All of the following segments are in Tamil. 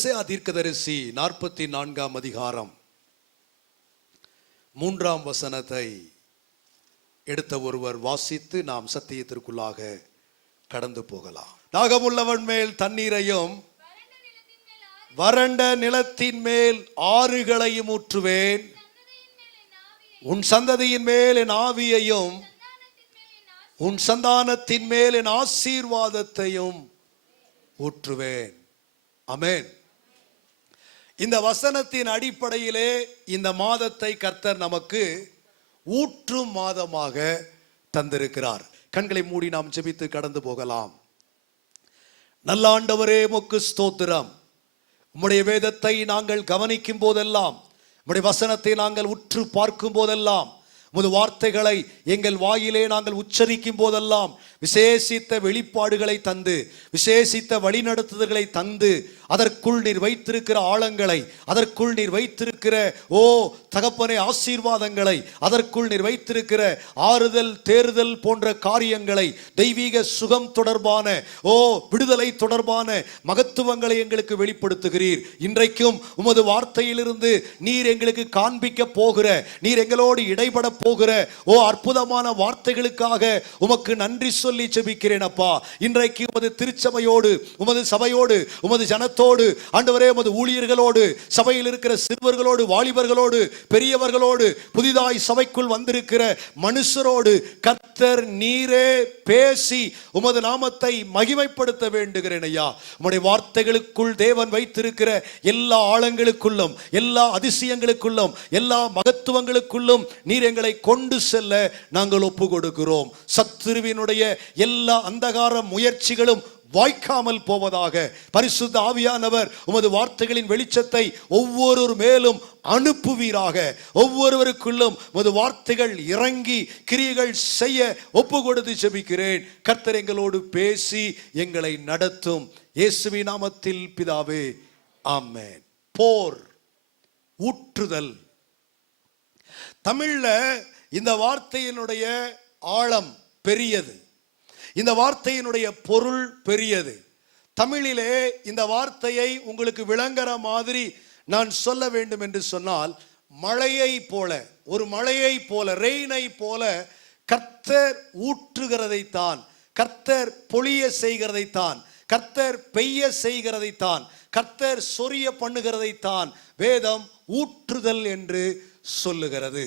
எசேயா தீர்க்கதரிசி 44ஆம் அதிகாரம் 3ஆம் வசனத்தை எடுத்த ஒருவர் வாசித்து நாம் சத்தியத்திற்குள்ளாக கடந்து போகலாம். தாகமுள்ளவன் மேல் தண்ணீரையும் வறண்ட நிலத்தின் மேல் ஆறுகளையும் ஊற்றுவேன். உன் சந்ததியின் மேல் என் ஆவியையும் உன் சந்தானத்தின் மேல் என் ஆசீர்வாதத்தையும் ஊற்றுவேன். ஆமென். இந்த வசனத்தின் அடிப்படையிலே இந்த மாதத்தை கர்த்தர் நமக்கு ஊற்றும் மாதமாக தந்திருக்கிறார். கண்களை மூடி நாம் ஜெபித்து கடந்து போகலாம். நல்ல ஆண்டவரே, உமக்கு ஸ்தோத்திரம். உம்முடைய வேதத்தை நாங்கள் கவனிக்கும் போதெல்லாம், உம்முடைய வசனத்தை நாங்கள் உற்று பார்க்கும் போதெல்லாம், உமது வார்த்தைகளை எங்கள் வாயிலே நாங்கள் உச்சரிக்கும் போதெல்லாம் விசேஷித்த வெளிப்பாடுகளை தந்து, விசேஷித்த வழிநடத்துதல்களை தந்து, அதற்குள் நீர் வைத்திருக்கிற ஆழங்களை, அதற்குள் நீர் வைத்திருக்கிற தகப்பனே ஆசீர்வாதங்களை, அதற்குள் நீர் வைத்திருக்கிற ஆறுதல் தேறுதல் போன்ற காரியங்களை, தெய்வீக சுகம் தொடர்பான விடுதலை தொடர்பான மகத்துவங்களை எங்களுக்கு வெளிப்படுத்துகிறீர். இன்றைக்கும் உமது வார்த்தையிலிருந்து நீர் எங்களுக்கு காண்பிக்க போகிற, நீர் எங்களோடு இடைபட போகிற அற்புதமான வார்த்தைகளுக்காக உமக்கு நன்றி சொல்லி ஜெபிக்கிறேன் அப்பா. இன்றைக்கு உமது திருச்சபையோடு, உமது சபையோடு, உமது ஜனத்தோடு, ஆண்டவரே உமது ஊழியர்களோடு, சபையில் இருக்கிற சிறுவர்களோடு, வாலிபர்களோடு, பெரியவர்களோடு, புதிதாய் சபைக்குள் வந்திருக்கிற மனுஷரோடு கர்த்தர் நீரே பேசி உமது நாமத்தை மகிமைப்படுத்த வேண்டுகிறேன் ஐயா. உம்முடைய வார்த்தைகளுக்குள் தேவன் வைத்திருக்கிற எல்லா ஆழங்களுக்குள்ளும், எல்லா அதிசயங்களுக்குள்ளும், எல்லா மகத்துவங்களுக்குள்ளும் நீர் எங்களை கொண்டு செல்ல நாங்கள் ஒப்பு கொடுக்கிறோம். சத்துருவினுடைய எல்லா அந்தகார முயற்சிகளும் வாய்க்காமல் போவதாக பரிசுத்த ஆவியானவர் உமது வார்த்தைகளின் வெளிச்சத்தை ஒவ்வொரு மேலும் அனுப்புவீராக. ஒவ்வொருவருக்குள்ளும் உமது வார்த்தைகள் இறங்கி கிரியைகள் செய்ய ஒப்பு கொடுத்து ஜெபிக்கிறேன். கர்த்தர் எங்களோடு பேசி எங்களை நடத்தும். இயேசுவின் நாமத்தில் பிதாவே, ஆமென். போர், ஊற்றுதல். தமிழ்ல இந்த வார்த்தையினுடைய ஆழம் பெரியது, இந்த வார்த்தையினுடைய பொருள் பெரியது. தமிழிலே இந்த வார்த்தையை உங்களுக்கு விளங்குற மாதிரி நான் சொல்ல வேண்டும் என்று சொன்னால், மழையை போல, ஒரு மழையை போல, ரெயினை போல கர்த்தர் ஊற்றுகிறதைத்தான், கர்த்தர் பொழிய செய்கிறதைத்தான், கர்த்தர் பெய்ய செய்கிறதைத்தான், கர்த்தர் சொரிய பண்ணுகிறதைத்தான் வேதம் ஊற்றுதல் என்று சொல்லுகிறது.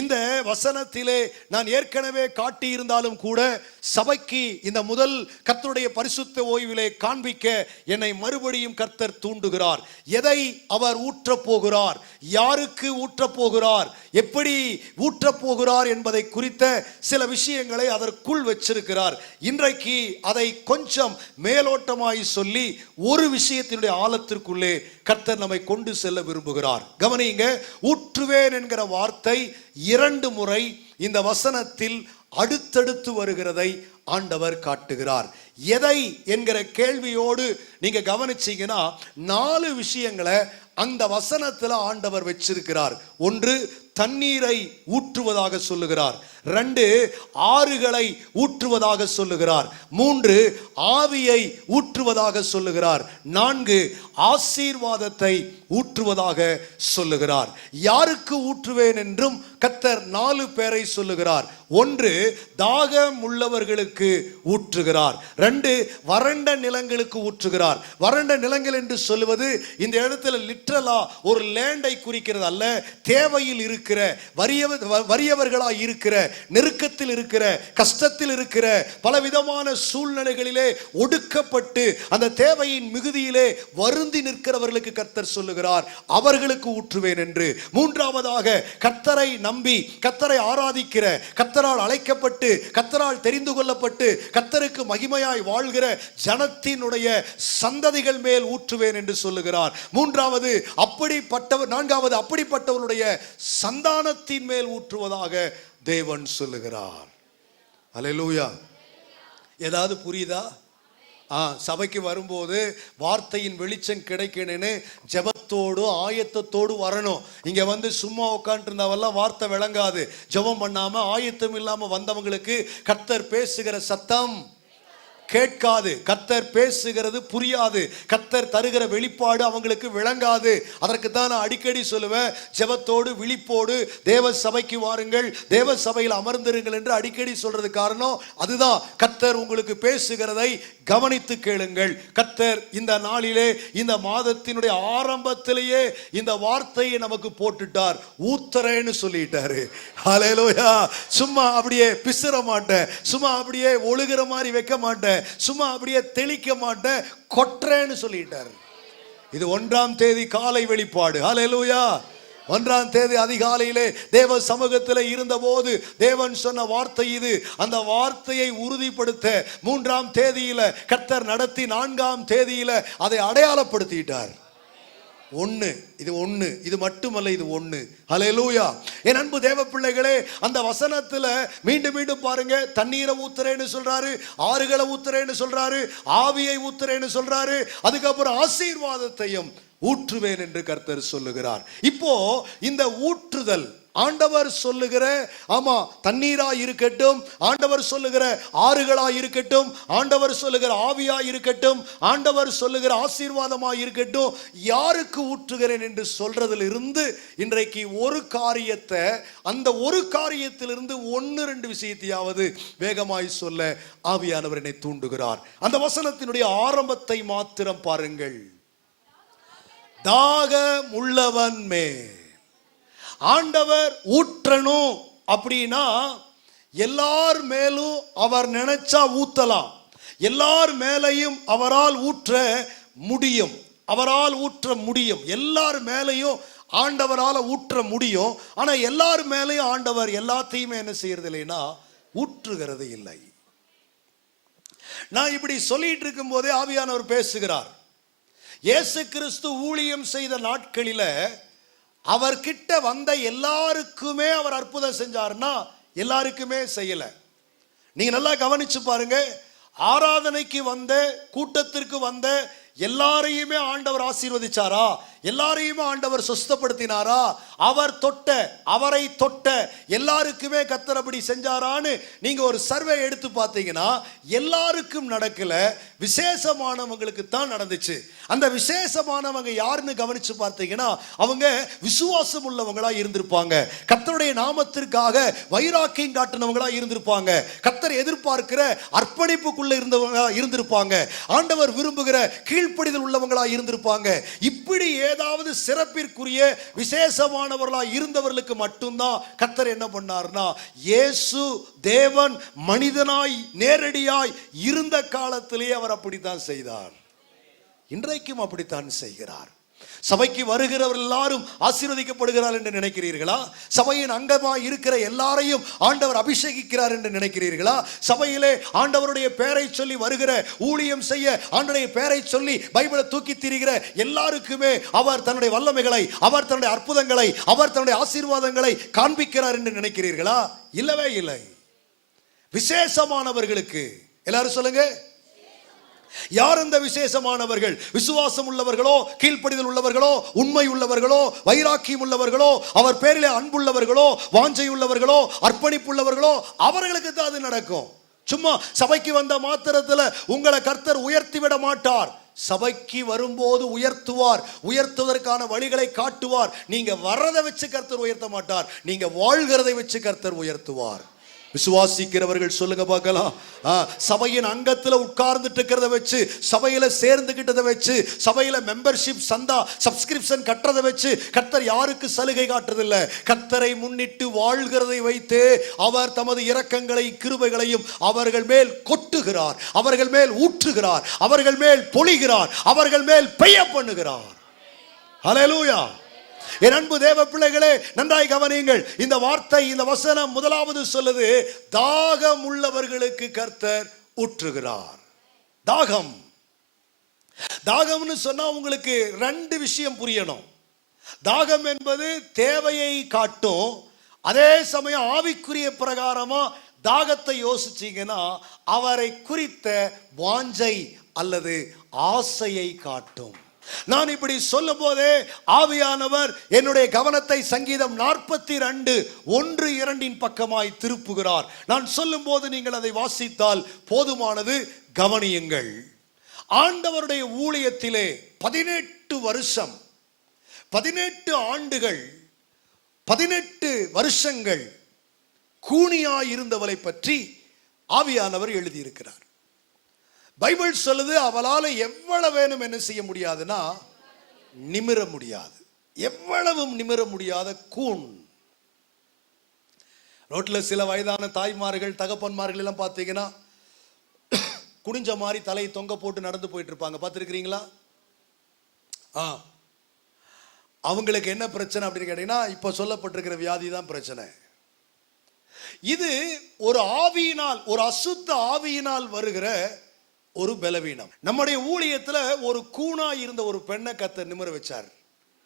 இந்த வசனத்திலே நான் ஏற்கனவே காட்டியிருந்தாலும் கூட சபைக்கு இந்த முதல் கர்த்தருடைய பரிசுத்த ஓய்விலே காண்பிக்க என்னை மறுபடியும் கர்த்தர் தூண்டுகிறார். எதை அவர் ஊற்றப் போகிறார், யாருக்கு ஊற்றப் போகிறார், எப்படி ஊற்றப் போகிறார் என்பதை குறித்த சில விஷயங்களை அதற்குள் வச்சிருக்கிறார். இன்றைக்கு அதை கொஞ்சம் மேலோட்டமாய் சொல்லி ஒரு விஷயத்தினுடைய ஆழத்திற்குள்ளே கர்த்தர் நம்மை கொண்டு செல்ல விரும்புகிறார். கவனிங்க, ஊற்றுவேன் என்கிற வார்த்தை 2 முறை இந்த வசனத்தில் அடுத்தடுத்து வருகிறதை ஆண்டவர் காட்டுகிறார். எதை என்கிற கேள்வியோடு நீங்க கவனிச்சீங்கன்னா 4 விஷயங்களை அந்த வசனத்துல ஆண்டவர் வச்சிருக்கிறார். 1, தண்ணீரை ஊற்றுவதாக சொல்லுகிறார். 2, ஆறுகளை ஊற்றுவதாக சொல்லுகிறார். 3, ஆவியை ஊற்றுவதாக சொல்லுகிறார். 4, ஆசீர்வாதத்தை ஊற்றுவதாக சொல்லுகிறார். யாருக்கு ஊற்றுவேன் என்றும் கர்த்தர் 4 பேரை சொல்லுகிறார். 1, தாகம் உள்ளவர்களுக்கு ஊற்றுகிறார். 2, வறண்ட நிலங்களுக்கு ஊற்றுகிறார். வறண்ட நிலங்கள் என்று சொல்லுவது இந்த இடத்துல லிட்டரலா ஒரு லேண்டை குறிக்கிறது அல்ல. தேவையில் இருக்கிற, வறியவர்களாய் இருக்கிற, நெருக்கத்தில் இருக்கிற, கஷ்டத்தில் இருக்கிற, பலவிதமான சூழ்நிலைகளிலே ஒடுக்கப்பட்டு அந்த தேவையின் மிகுதியிலே வருந்தி நிற்கிறவர்களுக்கு கர்த்தர் சொல்லுகிறார், அவர்களுக்கு ஊற்றுவேன் என்று. 3ஆவதாக, கர்த்தரை நம்பி, கர்த்தரை ஆராதிக்கிற, கர்த்தரால் அழைக்கப்பட்டு, கர்த்தரால் தெரிந்து கொள்ளப்பட்டு, கர்த்தருக்கு மகிமையாய் வாழ்கிற ஜனத்தினுடைய சந்ததிகள் மேல் ஊற்றுவேன் என்று சொல்லுகிறார். 4வது அப்படிப்பட்டவருடைய சந்தானத்தின் மேல் ஊற்றுவதாக தேவன் சொல்லுகிறார். அல்லேலூயா. ஏதாவது புரியுதா? சபைக்கு வரும்போது வார்த்தையின் வெளிச்சம் கிடைக்கணும்னு ஜெபத்தோடு ஆயத்தத்தோடு வரணும். இங்க வந்து சும்மா உட்காந்துட்டு இருந்தவெல்லாம் வார்த்தை விளங்காது. ஜெபம் பண்ணாம ஆயத்தம் இல்லாம வந்தவங்களுக்கு கர்த்தர் பேசுகிற சத்தம் கேட்காது. கர்த்தர் பேசுகிறது புரியாது. கர்த்தர் தருகிற வெளிப்பாடு அவங்களுக்கு விளங்காது. அதற்கு தான் நான் அடிக்கடி சொல்லுவேன், ஜெபத்தோடு விழிப்போடு தேவ சபைக்கு வாருங்கள், தேவ சபையில் அமர்ந்திருங்கள் என்று அடிக்கடி சொல்றது காரணம் அதுதான். கர்த்தர் உங்களுக்கு பேசுகிறதை கவனித்து கேளுங்கள். கர்த்தர் இந்த நாளிலே, இந்த மாதத்தினுடைய ஆரம்பத்திலேயே இந்த வார்த்தையை நமக்கு போட்டுட்டார். ஊத்தரேன்னு சொல்லிட்டாரு. ஹல்லேலூயா. சும்மா அப்படியே பிசுற மாட்டேன், சும்மா அப்படியே ஒழுகிற மாதிரி வைக்க மாட்டேன், சும்மா அப்படியே தெளிக்க மாட்டேன், கொற்றேன்னு சொல்லிட்டார். இது 1ஆம் தேதி காலை வெளிப்பாடு. ஹல்லேலூயா. 1ஆம் தேதி அதிகாலையிலே தேவ சமூகத்தில் இருந்தபோது தேவன் சொன்ன வார்த்தை இது. அந்த வார்த்தையை உறுதிப்படுத்த 3ஆம் தேதியில கர்த்தர் நடத்தி 4ஆம் தேதியில அதை அடையாளப்படுத்திட்டார். ஒன்று, இது ஒன்று, இது மட்டுமல்ல, இது ஒன்று. ஹல்லேலூயா. என் அன்பு தேவ பிள்ளைகளே, அந்த வசனத்துல மீண்டும் மீண்டும் பாருங்க, தண்ணீரை ஊத்துறேன்னு சொல்றாரு, ஆறுகளை ஊத்துறேன்னு சொல்றாரு, ஆவியை ஊத்துறேன்னு சொல்றாரு, அதுக்கப்புறம் ஆசீர்வாதத்தையும் ஊற்றுவேன் என்று கர்த்தர் சொல்லுகிறார். இப்போ இந்த ஊற்றுதல் ஆண்டவர் சொல்லுகிற, ஆமா, தண்ணீரா இருக்கட்டும், ஆண்டவர் சொல்லுகிற ஆறுகளா இருக்கட்டும், ஆண்டவர் சொல்லுகிற ஆவியா இருக்கட்டும், ஆண்டவர் சொல்லுகிற ஆசீர்வாதமா இருக்கட்டும், யாருக்கு ஊற்றுகிறேன் என்று சொல்றதில் இருந்து இன்றைக்கு ஒரு காரியத்தை, அந்த ஒரு காரியத்திலிருந்து 1-2 விஷயத்தையாவது வேகமாய் சொல்ல ஆவியானவர் என்னை தூண்டுகிறார். அந்த வசனத்தினுடைய ஆரம்பத்தை மாத்திரம் பாருங்கள். தாகம் உள்ளவன் மேல் ஆண்டவர் ஊற்றணும் அப்படின்னா எல்லார் மேலும் அவர் நினைச்சா ஊத்தலாம். எல்லார் மேலையும் அவரால் ஊற்ற முடியும். அவரால் ஊற்ற முடியும். எல்லார் மேலையும் ஆண்டவரால் ஊற்ற முடியும். ஆனா எல்லார் மேலையும் ஆண்டவர் எல்லாத்தையுமே என்ன செய்யறது இல்லைன்னா ஊற்றுகிறது இல்லை. நான் இப்படி சொல்லிட்டு இருக்கும் போதே ஆவியானவர் பேசுகிறார். இயேசு கிறிஸ்து ஊழியம் செய்த நாட்களில அவர்கிட்ட வந்த எல்லாருக்குமே அவர் அற்புதம் செஞ்சார்னா எல்லாருக்குமே செய்யல. நீங்க நல்லா கவனிச்சு பாருங்க. ஆராதனைக்கு வந்த, கூட்டத்திற்கு வந்த எல்லாரையுமே ஆண்டவர் ஆசீர்வதிச்சாரா? எல்லாரையுமே ஆண்டவர் சுஸ்தப்படுத்தினாரா? அவர் தொட்ட, அவரை தொட்ட எல்லாருக்குமே கர்த்தர் அப்படி செஞ்சாரான்னு நீங்க ஒரு சர்வே எடுத்து பார்த்தீங்கன்னா எல்லாருக்கும் நடக்கல, விசேஷமானவங்களுக்கு தான் நடந்துச்சு. அந்த விசேஷமானவங்க யாருன்னு கவனிச்சு பார்த்தீங்கன்னா அவங்க விசுவாசம் உள்ளவங்களா இருந்திருப்பாங்க. கர்த்தருடைய நாமத்திற்காக வைராக்கியம் காட்டினவங்களா இருந்திருப்பாங்க. கர்த்தர் எதிர்பார்க்கிற அர்ப்பணிப்புக்குள்ள இருந்தவங்களா இருந்திருப்பாங்க. ஆண்டவர் விரும்புகிற கீழ்ப்படிதல் உள்ளவங்களா இருந்திருப்பாங்க. இப்படி ஏதாவது சிறப்பிற்குரிய விசேஷமானவர்களா இருந்தவர்களுக்கு மட்டும்தான் கர்த்தர் என்ன பண்ணார்னா, இயேசு தேவன் மனிதனாய் நேரடியாய் இருந்த காலத்திலேயே அவர் அப்படித்தான் செய்தார். இன்றைக்கும் அப்படித்தான் செய்கிறார். சபைக்கு வருகிறவர்கள் எல்லாரும் ஆசீர்வதிக்கப்படுகிறார் என்று நினைக்கிறீர்களா? சபையின் அங்கமாய் இருக்கிற எல்லாரையும் ஆண்டவர் அபிஷேகிக்கிறார் என்று நினைக்கிறீர்களா? சபையிலே ஆண்டவருடைய பெயரை சொல்லி வருகிற, ஊழியம் செய்ய ஆண்டவருடைய பெயரை சொல்லி பைபிளை தூக்கி திரிகிற எல்லாருக்குமே அவர் தன்னுடைய வல்லமைகளை, அவர் தன்னுடைய அற்புதங்களை, அவர் தன்னுடைய ஆசீர்வாதங்களை காண்பிக்கிறார் என்று நினைக்கிறீர்களா? இல்லவே இல்லை. விசேஷமானவர்களுக்கு, எல்லாரும் சொல்லுங்க, யார் அந்த விசேஷமானவர்கள்? விசுவாசம் உள்ளவர்களோ, கீழ்ப்படிதல் உள்ளவர்களோ, உண்மை உள்ளவர்களோ, வைராக்கியம் உள்ளவர்களோ, அவர் பேரிலே அன்புள்ளவர்களோ, வாஞ்சை உள்ளவர்களோ, அர்ப்பணிப்புள்ளவர்களோ, அவர்களுக்கு தான் அது நடக்கும். சும்மா சபைக்கு வந்த மாத்திரத்தில் உங்களை கர்த்தர் உயர்த்தி விட மாட்டார். சபைக்கு வரும்போது உயர்த்துவார், உயர்த்துவதற்கான வழிகளை காட்டுவார். நீங்க வர்றதை வச்சு கர்த்தர் உயர்த்த மாட்டார், நீங்க வாழ்கிறதை வச்சு கர்த்தர் உயர்த்துவார். விசுவாசிக்கிறவர்கள் சொல்லுங்க பார்க்கலாம். சபையின் அங்கத்தில் உட்கார்ந்துட்டு இருக்கிறத வச்சு, சபையில சேர்ந்துகிட்டதை வச்சு, சபையில மெம்பர்ஷிப் சந்தா சப்ஸ்கிரிப்ஷன் கட்டுறதை வச்சு கர்த்தர் யாருக்கு சலுகை காட்டுறதில்லை. கர்த்தரை முன்னிட்டு வாழ்கிறதை வைத்து அவர் தமது இரக்கங்களை, கிருபைகளையும் அவர்கள் மேல் கொட்டுகிறார், அவர்கள் மேல் ஊற்றுகிறார், அவர்கள் மேல் பொழிகிறார், அவர்கள் மேல் பெய்ய பண்ணுகிறார். ஹல்லேலூயா. என் அன்பு தேவ பிள்ளைகளே, நன்றாய் கவனியுங்கள். இந்த வார்த்தை, இந்த வசனம் முதலாவது சொல்லுது, தாகம் உள்ளவர்களுக்கு கர்த்தர் ஊற்றுகிறார். தாகம், தாகம்னு சொன்னா உங்களுக்கு 2 விஷயம் புரியணும். தாகம் என்பது தேவையை காட்டும், அதே சமயம் ஆவிக்குரிய பிரகாரமா தாகத்தை யோசிச்சீங்கன்னா அவரை குறித்த வாஞ்சை அல்லது ஆசையை காட்டும். நான் இப்படி சொல்லும் போதே ஆவியானவர் என்னுடைய கவனத்தை சங்கீதம் 42:1-2 பக்கமாய் திருப்புகிறார். நான் சொல்லும் போது நீங்கள் அதை வாசித்தால் போதுமானது. கவனியுங்கள். ஆண்டவருடைய ஊழியத்திலே 18 வருஷம், 18 ஆண்டுகள், 18 வருஷங்கள் கூனியாய் இருந்தவளை பற்றி ஆவியானவர் எழுதியிருக்கிறார். பைபிள் சொல்லுது, அவளால எவ்வளவு வேணும் என்ன செய்ய முடியாதுன்னா நிமிர முடியாது. எவ்வளவும் நிமிர முடியாத கூன். ரோட்ல சில வயதான தாய்மார்கள், தகப்பன்மார்கள் எல்லாம் பார்த்தீங்கன்னா குடிஞ்ச மாதிரி தலையை தொங்க போட்டு நடந்து போயிட்டு இருப்பாங்க. பார்த்துருக்கிறீங்களா? அவங்களுக்கு என்ன பிரச்சனை அப்படின்னு கேட்டீங்கன்னா, இப்ப சொல்லப்பட்டிருக்கிற வியாதி தான் பிரச்சனை. இது ஒரு ஆவியினால், ஒரு அசுத்த ஆவியினால் வருகிற ஒரு பலவீனம். நம்முடைய ஊழியத்துல ஒரு கூனா இருந்த ஒரு பெண்ணை கர்த்தர் நிமிர வச்சார்.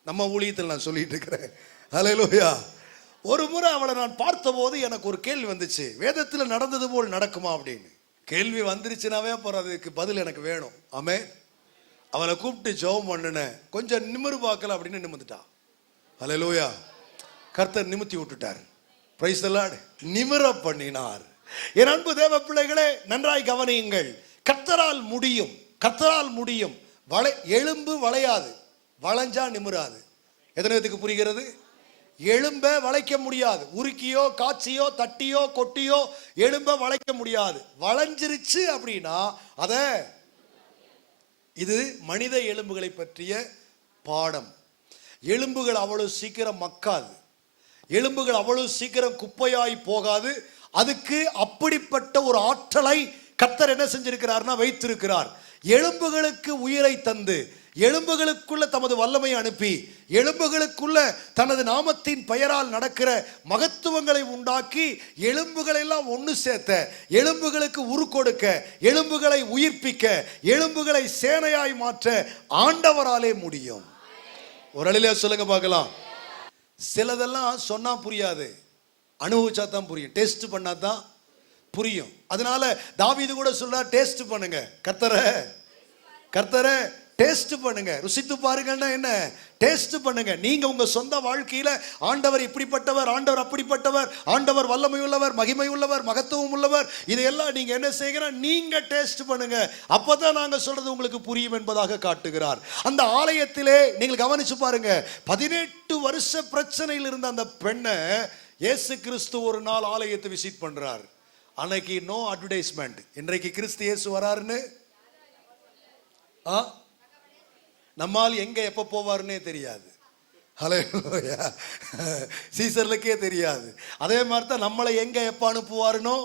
நம்ம ஊழியத்தில் நான் சொல்லிட்டு இருக்கிறேன். ஹல்லேலூயா. ஒரு முறை அவளை நான் பார்த்த போது எனக்கு ஒரு கேள்வி வந்துச்சு, வேதத்தில் நடந்தது போல் நடக்குமா அப்படின்னு. கேள்வி வந்துருச்சுனாவே அப்புறம் அதுக்கு பதில் எனக்கு வேணும். ஆமே. அவளை கூப்பிட்டு ஜெபம் பண்ணுனேன். கொஞ்சம் நிமிரு பார்க்கல அப்படின்னு நிமிர்ந்துட்டா. ஹல்லேலூயா. கர்த்தர் நிமித்தி விட்டுட்டார். Praise the Lord. நிமிர பண்ணினார். என் அன்பு தேவ பிள்ளைகளே, நன்றாய் கவனியுங்கள். கர்த்தரால் முடியும், கர்த்தரால் முடியும். எலும்பு வளையாது, வளைஞ்சா நிமிராது. எத்தனை பேருக்கு புரிகிறது? எலும்ப வளைக்க முடியாது. உருக்கியோ காய்ச்சியோ தட்டியோ கொட்டியோ எலும்ப வளைக்க முடியாது. வளைஞ்சிருச்சு அப்படின்னா அத, இது மனித எலும்புகளை பற்றிய பாடம். எலும்புகள் அவ்வளவு சீக்கிரம் மக்காது. எலும்புகள் அவ்வளவு சீக்கிரம் குப்பையாய் போகாது. அதுக்கு அப்படிப்பட்ட ஒரு ஆற்றலை கர்த்தர் என்ன செஞ்சிருக்கிறார்னா வைத்திருக்கிறார். எலும்புகளுக்கு உயிரை தந்து, எலும்புகளுக்குள்ள தமது வல்லமை அனுப்பி, எலும்புகளுக்குள்ள தனது நாமத்தின் பெயரால் நடக்கிற மகத்துவங்களை உண்டாக்கி, எலும்புகளை எல்லாம் ஒன்று சேர்த்த, எலும்புகளுக்கு உரு கொடுக்க, எலும்புகளை உயிர்ப்பிக்க, எலும்புகளை சேனையாய் மாற்ற ஆண்டவராலே முடியும். ஒரு அழிலே சொல்லுங்க பார்க்கலாம். சிலதெல்லாம் சொன்னா புரியாது, அனுபவிச்சா தான் புரியும். டேஸ்ட் பண்ணா தான் புரியும். அதனால தாவீது கூட சொல்றார், டேஸ்ட் பண்ணுங்க, கர்த்தரை டேஸ்ட் பண்ணுங்க. ருசித்து பாருங்கன்னா என்ன? டேஸ்ட் பண்ணுங்க. நீங்க உங்க சொந்த வாழ்க்கையில ஆண்டவர் இப்படிப்பட்டவர், ஆண்டவர் அப்படிப்பட்டவர், ஆண்டவர் வல்லமை உள்ளவர், மகிமை உள்ளவர், மகத்துவம் உள்ளவர், இதையெல்லாம் நீங்க என்ன செய்கிற, நீங்க டேஸ்ட் பண்ணுங்க. அப்பதான் நாங்க சொல்றது உங்களுக்கு புரியும் என்பதாக காட்டுகிறார். அந்த ஆலயத்திலே நீங்கள் கவனிச்சு பாருங்க, 18 வருஷ பிரச்சனையில் இருந்த அந்த பெண்ணை இயேசு கிறிஸ்து ஒரு நாள் ஆலயத்தை விசிட் பண்றார். அன்னைக்கு நோ அட்வர்டைஸ்மெண்ட். இன்றைக்கு கிறிஸ்து இயேசு வராருன்னு நம்மால் எங்க எப்ப போவாருன்னே தெரியாது. ஹல்லேலூயா. சீசர்களுக்கே தெரியாது. அதே மாதிரி தான் நம்மளை எங்க எப்ப அனுப்புவாருனோ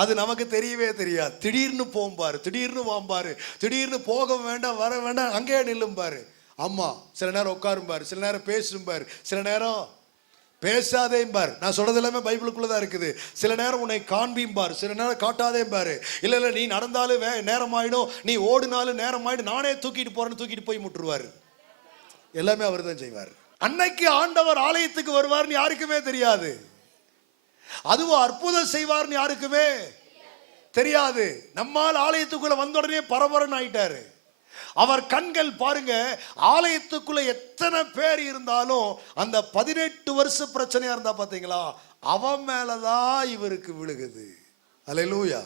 அது நமக்கு தெரியவே தெரியாது. திடீர்னு போம்பாரு, திடீர்னு வாம்பாரு, திடீர்னு போக வேண்டாம் வர வேண்டாம் அங்கேயே நில்லும்பாரு. ஆமா, சில நேரம் உட்காரும்பாரு, சில நேரம் பேசும்பாரு, சில நேரம் பேசாதேம்பார். நான் சொல்றது எல்லாமே பைபிளுக்குள்ளதான் இருக்குது. சில நேரம் உன்னை காண்பிம்பார், சில நேரம் காட்டாதேம்பாரு. இல்ல இல்ல நீ நடந்தாலும் நேரம் ஆயிடும், நீ ஓடினாலும் நேரம் ஆயிடும், நானே தூக்கிட்டு போறேன்னு தூக்கிட்டு போய் முட்டுருவாரு. எல்லாமே அவர் தான் செய்வார். அன்னைக்கு ஆண்டவர் ஆலயத்துக்கு வருவார்னு யாருக்குமே தெரியாது. அதுவும் அற்புதம் செய்வார்னு யாருக்குமே தெரியாது. நம்மால் ஆலயத்துக்குள்ள வந்த உடனே பரபரன்னு ஆயிட்டாரு. அவர் கண்கள் பாருங்க, ஆலயத்துக்குள்ள எத்தனை பேர் இருந்தாலும் அந்த 18 வருஷ பிரச்சனையா இருந்தா பாத்தீங்களா, அவன் மேலதான் இவருக்கு விழுகுது. அல்லேலூயா.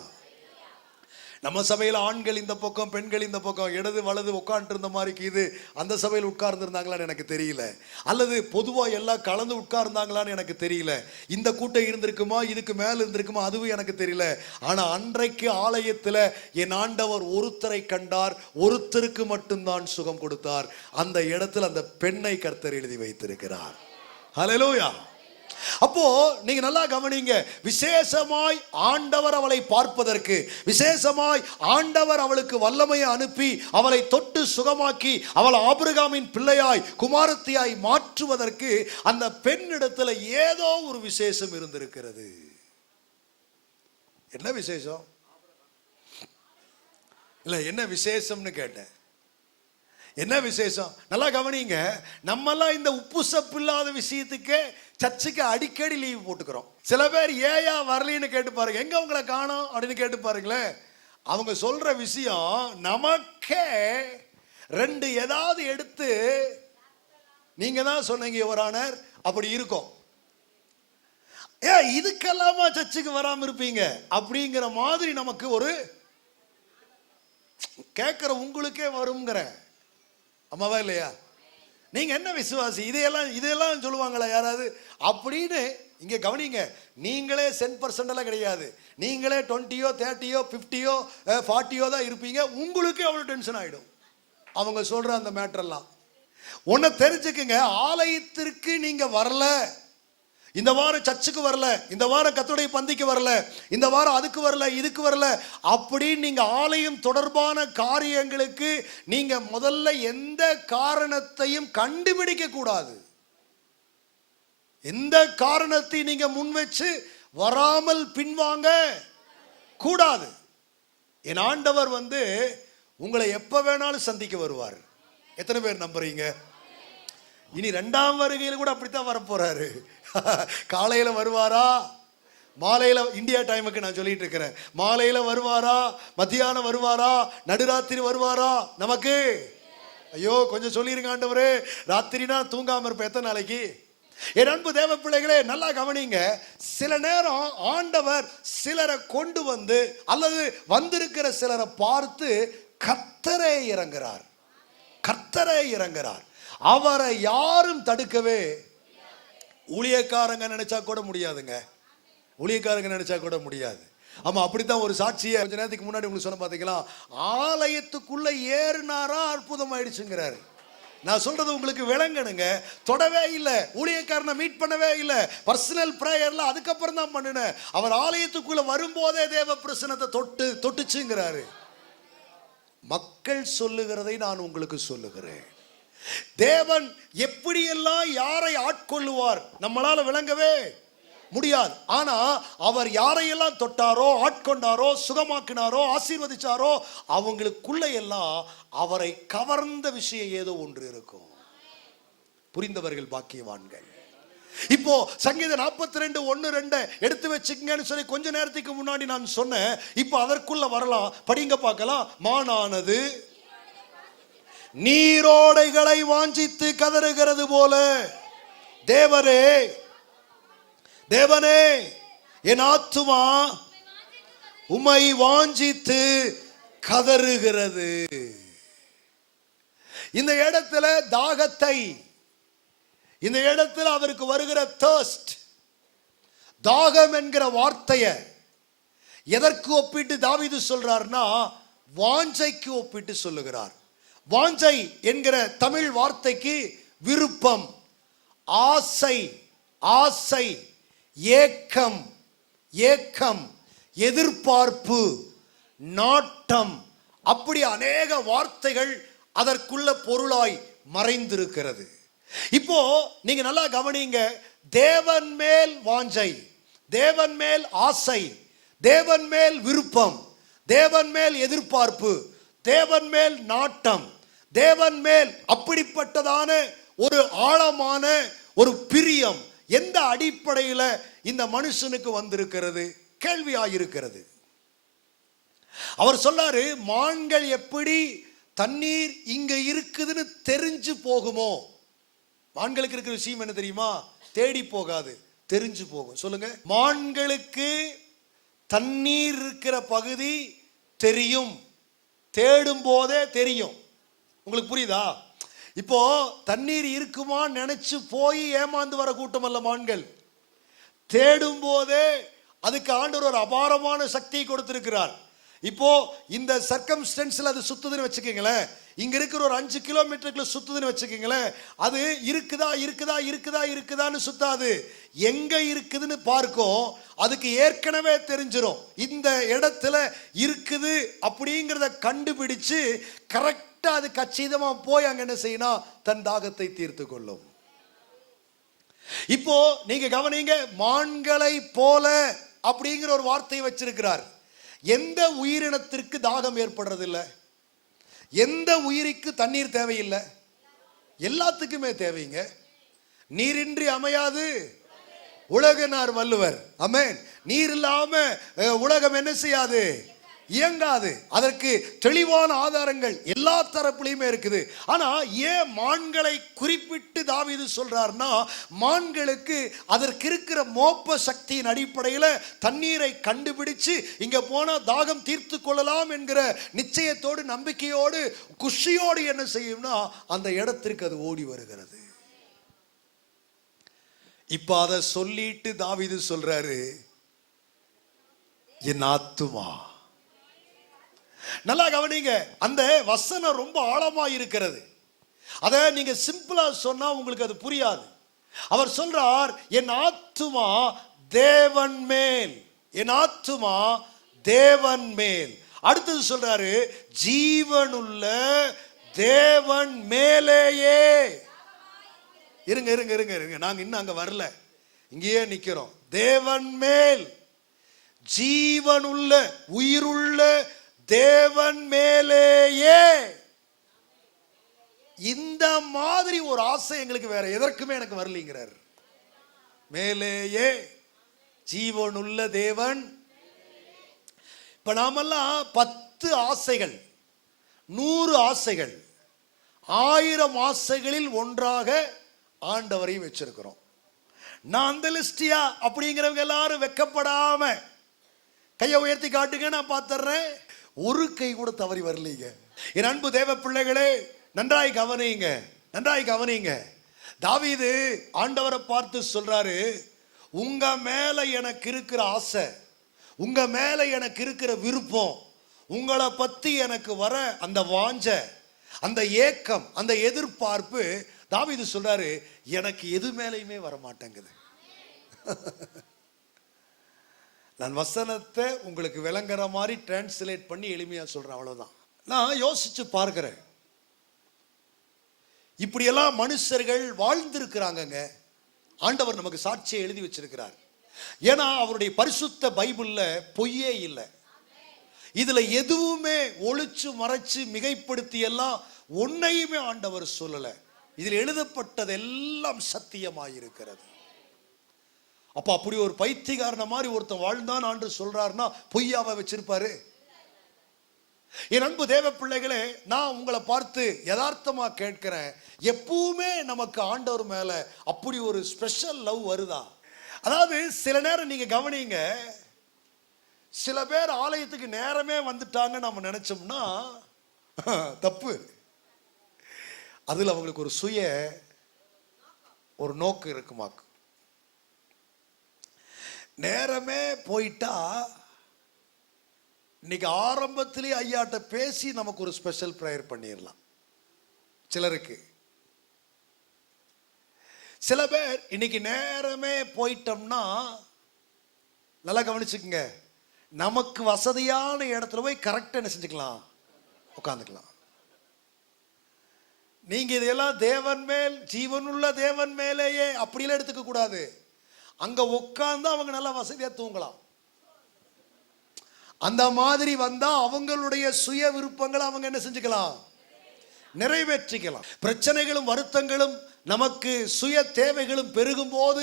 நம்ம சபையில ஆண்கள் இந்த பக்கம், பெண்கள் இந்த பக்கம், இடது வலது உட்கார்ந்து இருந்த மாதிரி இது. அந்த சபையில் உட்கார்ந்து இருந்தாங்களான்னு எனக்கு தெரியல, அல்லது பொதுவா எல்லாம் கலந்து உட்கார்ந்தாங்களான்னு எனக்கு தெரியல. இந்த கூட்டம் இருந்திருக்குமா, இதுக்கு மேல இருந்திருக்குமா, அதுவும் எனக்கு தெரியல. ஆனா அன்றைக்கு ஆலயத்துல என் ஆண்டவர் ஒருத்தரை கண்டார், ஒருத்தருக்கு மட்டும்தான் சுகம் கொடுத்தார். அந்த இடத்துல அந்த பெண்ணை கர்த்தர் எழுதி வைத்திருக்கிறார். ஹல்லேலூயா. அப்போ நீங்க நல்லா கவனிங்க. விசேஷமாய் ஆண்டவர் அவளை பார்ப்பதற்கு, விசேஷமாய் ஆண்டவர் அவளுக்கு வல்லமையை அனுப்பி அவளை தொட்டு சுகமாக்கி அவள் ஆபிரகாமின் பிள்ளையாய் குமாரத்தியாய் மாற்றுவதற்கு அந்த பெண்ணிடத்துல ஏதோ ஒரு விசேஷம் இருந்திருக்கிறது. என்ன விசேஷம்? இல்ல என்ன விசேஷம்னு கேட்டேன். என்ன விசேஷம்? நல்லா கவனிங்க. நம்மெல்லாம் இந்த உப்பு சப்பு இல்லாத விஷயத்துக்கு சர்ச்சுக்கு அடிக்கடி லீவ் போட்டுக்கிறோம். சில பேர் ஏயா வரலின்னு கேட்டு பாருங்க, எங்க உங்களை காணோம் அப்படின்னு கேட்டு பாருங்களேன். அவங்க சொல்ற விஷயம் நமக்கே ரெண்டு ஏதாவது எடுத்து நீங்க தான் சொன்னீங்க யுவரானர், அப்படி இருக்கும். இதுக்கெல்லாமா சர்ச்சுக்கு வராம இருப்பீங்க அப்படிங்கிற மாதிரி நமக்கு ஒரு கேட்கிற உங்களுக்கே வருங்கிற. அம்மாவா இல்லையா? நீங்க என்ன விசுவாசி, இதையெல்லாம் சொல்லுவாங்களா யாராவது அப்படின்னு? இங்க கவனிங்க, நீங்களே 10% கிடையாது, நீங்களே 20யோ 30யோ 50யோ 40யோ தான் இருப்பீங்க. உங்களுக்கு அவ்வளவு டென்ஷன் ஆயிடும் அவங்க சொல்ற அந்த மேட்டர்லாம். ஒன்ன தெரிஞ்சுக்குங்க, ஆலயத்திற்கு நீங்க வரல, இந்த வாரம் சர்ச்சுக்கு வரல, இந்த வாரம் கர்த்தருடைய பந்திக்கு வரல, இந்த வாரம் அதுக்கு வரல, இதுக்கு வரல அப்படின்னு நீங்க ஆலயம் தொடர்பான காரியங்களுக்கு நீங்க முதல்ல எந்த காரணத்தையும் கண்டுபிடிக்க கூடாது. எந்த காரணத்தை நீங்க முன் வச்சு வராமல் பின்வாங்க கூடாது. என் ஆண்டவர் உங்களை எப்ப வேணாலும் சந்திக்க வருவார். எத்தனை பேர் நம்புறீங்க? இனி 2ஆம் வருகையில் கூட அப்படித்தான் வரப்போறாரு. காலையில வருவாரா, மாலையில, இந்தியா டைமுக்கு நான் சொல்லிட்டு இருக்கிறேன், மாலையில வருவாரா, மத்தியானம் வருவாரா, நடுராத்திரி வருவாரா? நமக்கு ஐயோ கொஞ்சம் சொல்லிருங்க ஆண்டவரே, ராத்திரினா தூங்காம இருப்ப எத்தனை நாளைக்கு? என் அன்பு தேவ பிள்ளைகளே, நல்லா கவனிங்க. சில நேரம் ஆண்டவர் சிலரை கொண்டு வந்து அல்லது வந்திருக்கிற சிலரை பார்த்து கர்த்தரே இறங்குறார். கர்த்தரே இறங்குறார். அவரை யாரும் தடுக்கவே, ஊழியக்காரங்க நினைச்சா கூட முடியாதுங்க. ஊழியக்காரங்க நினைச்சா கூட முடியாது. ஆமா, அப்படித்தான் ஒரு சாட்சியை கொஞ்ச நேரத்துக்கு முன்னாடி உங்களுக்கு சொன்ன பாத்தீங்களா, ஆலயத்துக்குள்ள ஏறினாரா அற்புதம் ஆயிடுச்சுங்கிறாரு. நான் சொல்றது உங்களுக்கு விளங்கணுங்க. தொடவே இல்லை, ஊழியக்காரனை மீட் பண்ணவே இல்லை, பர்சனல் பிரேயர்ல அதுக்கப்புறம் தான் பண்ணினேன். அவர் ஆலயத்துக்குள்ள வரும்போதே தேவ பிரசனத்தை தொட்டுச்சுங்கிறாரு. மக்கள் சொல்லுகிறதை நான் உங்களுக்கு சொல்லுகிறேன். தேவன் எப்படியெல்லாம் யாரை ஆட்கொள்ளுவார் நம்மளால விளங்கவே முடியாது. ஆனா அவர் யாரையெல்லாம் தொட்டாரோ, ஆட்கொண்டாரோ, சுகமாக்கினாரோ, ஆசீர்வதிச்சாரோ அவங்களுக்குள்ள எல்லாம் அவரை கவர்ந்த விஷயம் ஏதோ ஒன்று இருக்கும். புரிந்தவர்கள் பாக்கியவான்கள். இப்போ சங்கீதம் 42:1-2 எடுத்து வச்சுக்கங்கன்னு சொல்லி கொஞ்ச நேரத்துக்கு முன்னாடி நான் சொன்னேன். இப்போ அதற்குள்ள வரலாம், படிங்க பார்க்கலாம். மானானது நீரோடைகளை வாஞ்சித்து கதறுகிறது போல, தேவரே தேவனே என் ஆத்துமா உம்மை வாஞ்சித்து கதறுகிறது. இந்த இடத்துல தாகத்தை, இந்த இடத்துல அவருக்கு வருகிற thirst, தாகம் என்கிற வார்த்தையை எதற்கு ஒப்பிட்டு தாவீது சொல்றார்னா, வாஞ்சைக்கு ஒப்பிட்டு சொல்லுகிறார். வாஞ்சை என்கிற தமிழ் வார்த்தைக்கு விருப்பம், ஆசை, ஆசை, ஏக்கம், ஏக்கம், எதிர்பார்ப்பு, நாட்டம், அப்படி அநேக வார்த்தைகள் அதற்குள்ள பொருளாய் மறைந்திருக்கிறது. இப்போ நீங்க நல்லா கவனிங்க. தேவன் மேல் வாஞ்சை, தேவன் மேல் ஆசை, தேவன் மேல் விருப்பம், தேவன் மேல் எதிர்பார்ப்பு, தேவன் மேல் நாட்டம், தேவன் மேல் அப்படிப்பட்டதான ஒரு ஆழமான ஒரு பிரியம் எந்த அடிப்படையில் இந்த மனுஷனுக்கு வந்திருக்கிறது? கேள்வியாயிருக்கிறது. அவர் சொல்லாரு, மான்கள் எப்படி தண்ணீர் இங்க இருக்குதுன்னு தெரிஞ்சு போகுமோ? மான்களுக்கு இருக்கிற விஷயம் என்ன தெரியுமா? தேடி போகாது, தெரிஞ்சு போகும். சொல்லுங்க. மான்களுக்கு தண்ணீர் இருக்கிற பகுதி தெரியும், தேடும் போதே தெரியும். உங்களுக்கு புரியுதா? இப்போ தண்ணீர் இருக்குமா நினைச்சு போய் ஏமாந்து வர கூட்டம் அல்ல மான்கள். தேடும் போதே அதுக்கு ஆண்டவர் ஒரு அபாரமான சக்தியை கொடுத்திருக்கிறார். இப்போ இந்த சர்க்கம்ஸ்டன்ஸ்ல அது சுத்துதுன்னு வச்சுக்கீங்களேன், இங்க இருக்கிற ஒரு 5 கிலோமீட்டருக்குள்ள சுத்துதுன்னு வச்சுக்கீங்களேன், அது இருக்குதா இருக்குதா இருக்குதா இருக்குதான்னு சுத்தாது, எங்க இருக்குதுன்னு பார்க்கும். அதுக்கு ஏற்கனவே தெரிஞ்சிடும் இந்த இடத்துல இருக்குது அப்படிங்கிறத கண்டுபிடிச்சு கரெக்டா அது கச்சிதமா போய் அங்க என்ன செய்யணும், தன் தாகத்தை தீர்த்து கொள்ளும். இப்போ நீங்க கவனிங்க, மான்களை போல அப்படிங்கிற ஒரு வார்த்தையை வச்சிருக்கிறார். எந்த உயிரினத்திற்கு தாகம் ஏற்படுறது இல்லை? எந்த உயிருக்கு தண்ணீர் தேவையில்லை? எல்லாத்துக்குமே தேவைங்க. நீரின்றி அமையாது உலகனார் வள்ளுவர். ஆமென். நீர் இல்லாம உலகம் என்ன செய்யாது? இயங்காது. அதற்கு தெளிவான ஆதாரங்கள் எல்லா தரப்புலையுமே இருக்குது. ஆனா ஏன் மான்களை குறிப்பிட்டு தாவீது சொல்றாருன்னா, மான்களுக்கு அதற்கு இருக்கிற மோப்ப சக்தியின் அடிப்படையில் தண்ணீரை கண்டுபிடிச்சு இங்க போன தாகம் தீர்த்து கொள்ளலாம் என்கிற நிச்சயத்தோடு, நம்பிக்கையோடு, குஷியோடு என்ன செய்யும்னா அந்த இடத்திற்கு அது ஓடி வருகிறது. இப்ப அதை சொல்லிட்டு தாவீது சொல்றாரு, என் ஆத்துமா. நல்லா கவனிங்க, அந்த வசனம் ரொம்ப ஆழமா இருக்கிறது. அத நீங்க சிம்பிளா சொன்னா உங்களுக்கு அது புரியாது. அவர் சொல்றார், என் ஆத்துமா தேவன் மேல், என் ஆத்துமா தேவன் மேல். அடுத்தது சொல்றாரு, ஜீவனுள்ள தேவன் மேலேயே. இருங்க இருங்க இருங்க இருங்க, நாங்க இன்னும் அங்க வரல, இங்கேயே நிக்கிறோம். தேவன் மேல், ஜீவனுள்ள உயிருள்ள தேவன் மேலேயே. இந்த மாதிரி ஒரு ஆசை எங்களுக்கு வேற எதற்குமே எனக்கு வரலங்கிறார். மேலேயே, ஜீவனுள்ள தேவன். இப்ப நாமெல்லாம் 10 ஆசைகள், 100 ஆசைகள், 1000 ஆசைகளில் ஒன்றாக ஆண்டவரை வச்சிருக்கிறோம். நான் அந்த லிஸ்டியா அப்படிங்கிறவங்க எல்லாரும் வெக்கப்படாம கையை உயர்த்தி காட்டுங்க, நான் பார்த்துறேன். ஒரு கை கூட தவறி வரலீங்க. என் அன்பு தேவ பிள்ளைகளே, நன்றாய் கவனிங்க, நன்றாய் கவனிங்க. தாவீது ஆண்டவரை பார்த்து சொல்றாரு, உங்க மேல எனக்கு இருக்கிற ஆசை, உங்க மேல எனக்கு இருக்கிற விருப்பம், உங்களை பத்தி எனக்கு வர அந்த வாஞ்ச, அந்த ஏக்கம், அந்த எதிர்பார்ப்பு, தாவீது சொல்றாரு, எனக்கு எது மேலையுமே வர மாட்டேங்குது. நான் வசனத்தை உங்களுக்கு விளங்குற மாதிரி டிரான்ஸ்லேட் பண்ணி எளிமையா சொல்றேன், அவ்வளவுதான். நான் யோசிச்சு பார்க்கிறேன், இப்படியெல்லாம் மனுஷர்கள் வாழ்ந்திருக்கிறாங்க. ஆண்டவர் நமக்கு சாட்சியை எழுதி வச்சிருக்கிறார். ஏன்னா அவருடைய பரிசுத்த பைபிள்ல பொய்யே இல்லை. இதுல எதுவுமே ஒளிச்சு மறைச்சு மிகைப்படுத்தி எல்லாம் ஒன்னையுமே ஆண்டவர் சொல்லல. இதில் எழுதப்பட்டது எல்லாம் சத்தியமாயிருக்கிறது. அப்ப அப்படி ஒரு பைத்தியக்காரன மாதிரி ஒருத்தன் வாழ்ந்தான் ஆண்டு சொல்றாருன்னா பொய்யாவை வச்சிருப்பாரு? என் அன்பு தேவ பிள்ளைகளே, நான் உங்களை பார்த்து யதார்த்தமா கேட்கிறேன், எப்பவுமே நமக்கு ஆண்டவர் மேல அப்படி ஒரு ஸ்பெஷல் லவ் வருதா? அதாவது சில நேரம் நீங்க கவனிங்க, சில பேர் ஆலயத்துக்கு நேரமே வந்துட்டாங்க நம்ம நினைச்சோம்னா தப்பு. அதுல அவங்களுக்கு ஒரு சுய ஒரு நோக்கு இருக்குமாக்கு. நேரமே போயிட்டா இன்னைக்கு ஆரம்பத்திலேயே ஐயாட்ட பேசி நமக்கு ஒரு ஸ்பெஷல் பிரேயர் பண்ணிடலாம் சிலருக்கு. சில பேர் இன்னைக்கு நேரமே போயிட்டோம்னா, நல்லா கவனிச்சுக்குங்க, நமக்கு வசதியான இடத்துல போய் கரெக்டா என்ன செஞ்சுக்கலாம், உட்காந்துக்கலாம். நீங்க இதெல்லாம் தேவன் மேல், ஜீவனுள்ள தேவன் மேலேயே அப்படிலாம் எடுத்துக்க கூடாது. அங்க உட்கார்ந்து அவங்க நல்லா வசதியா தூங்கலாம். அந்த மாதிரி வந்தா அவங்களுடைய சுய விருப்பங்களை அவங்க என்ன செஞ்சுக்கலாம், நிறைவேற்றிக்கலாம். பிரச்சனைகளும் வருத்தங்களும் நமக்கு சுய தேவைகளும் பெருகும் போது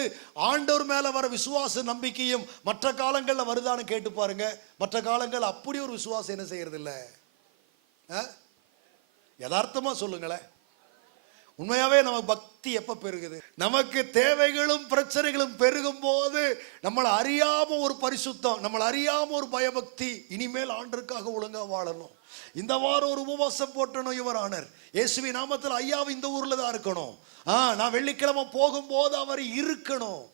ஆண்டவர் மேல வர விசுவாச நம்பிக்கையும் மற்ற காலங்கள்ல வருதான்னு கேட்டு பாருங்க. மற்ற காலங்கள் அப்படி ஒரு விசுவாசம் என்ன செய்யறது இல்லை. யதார்த்தமா சொல்லுங்களேன், உண்மையாவே நமக்கு பக்தி எப்ப பெருகுது? நமக்கு தேவைகளும் பிரச்சனைகளும் பெருகும் போது நம்மளை அறியாம ஒரு பரிசுத்தம், நம்மளை அறியாம ஒரு பயபக்தி. இனிமேல் ஆண்டருக்காக ஒழுங்கா வாழணும். இந்த வாரம் ஒரு உபவாசம் போட்டணும், யுவர் ஆனர் இயேசுவின் நாமத்தில் ஐயாவும் இந்த ஊர்ல தான் இருக்கணும். நான் வெள்ளிக்கிழமை போகும்போது அவர் இருக்கணும்.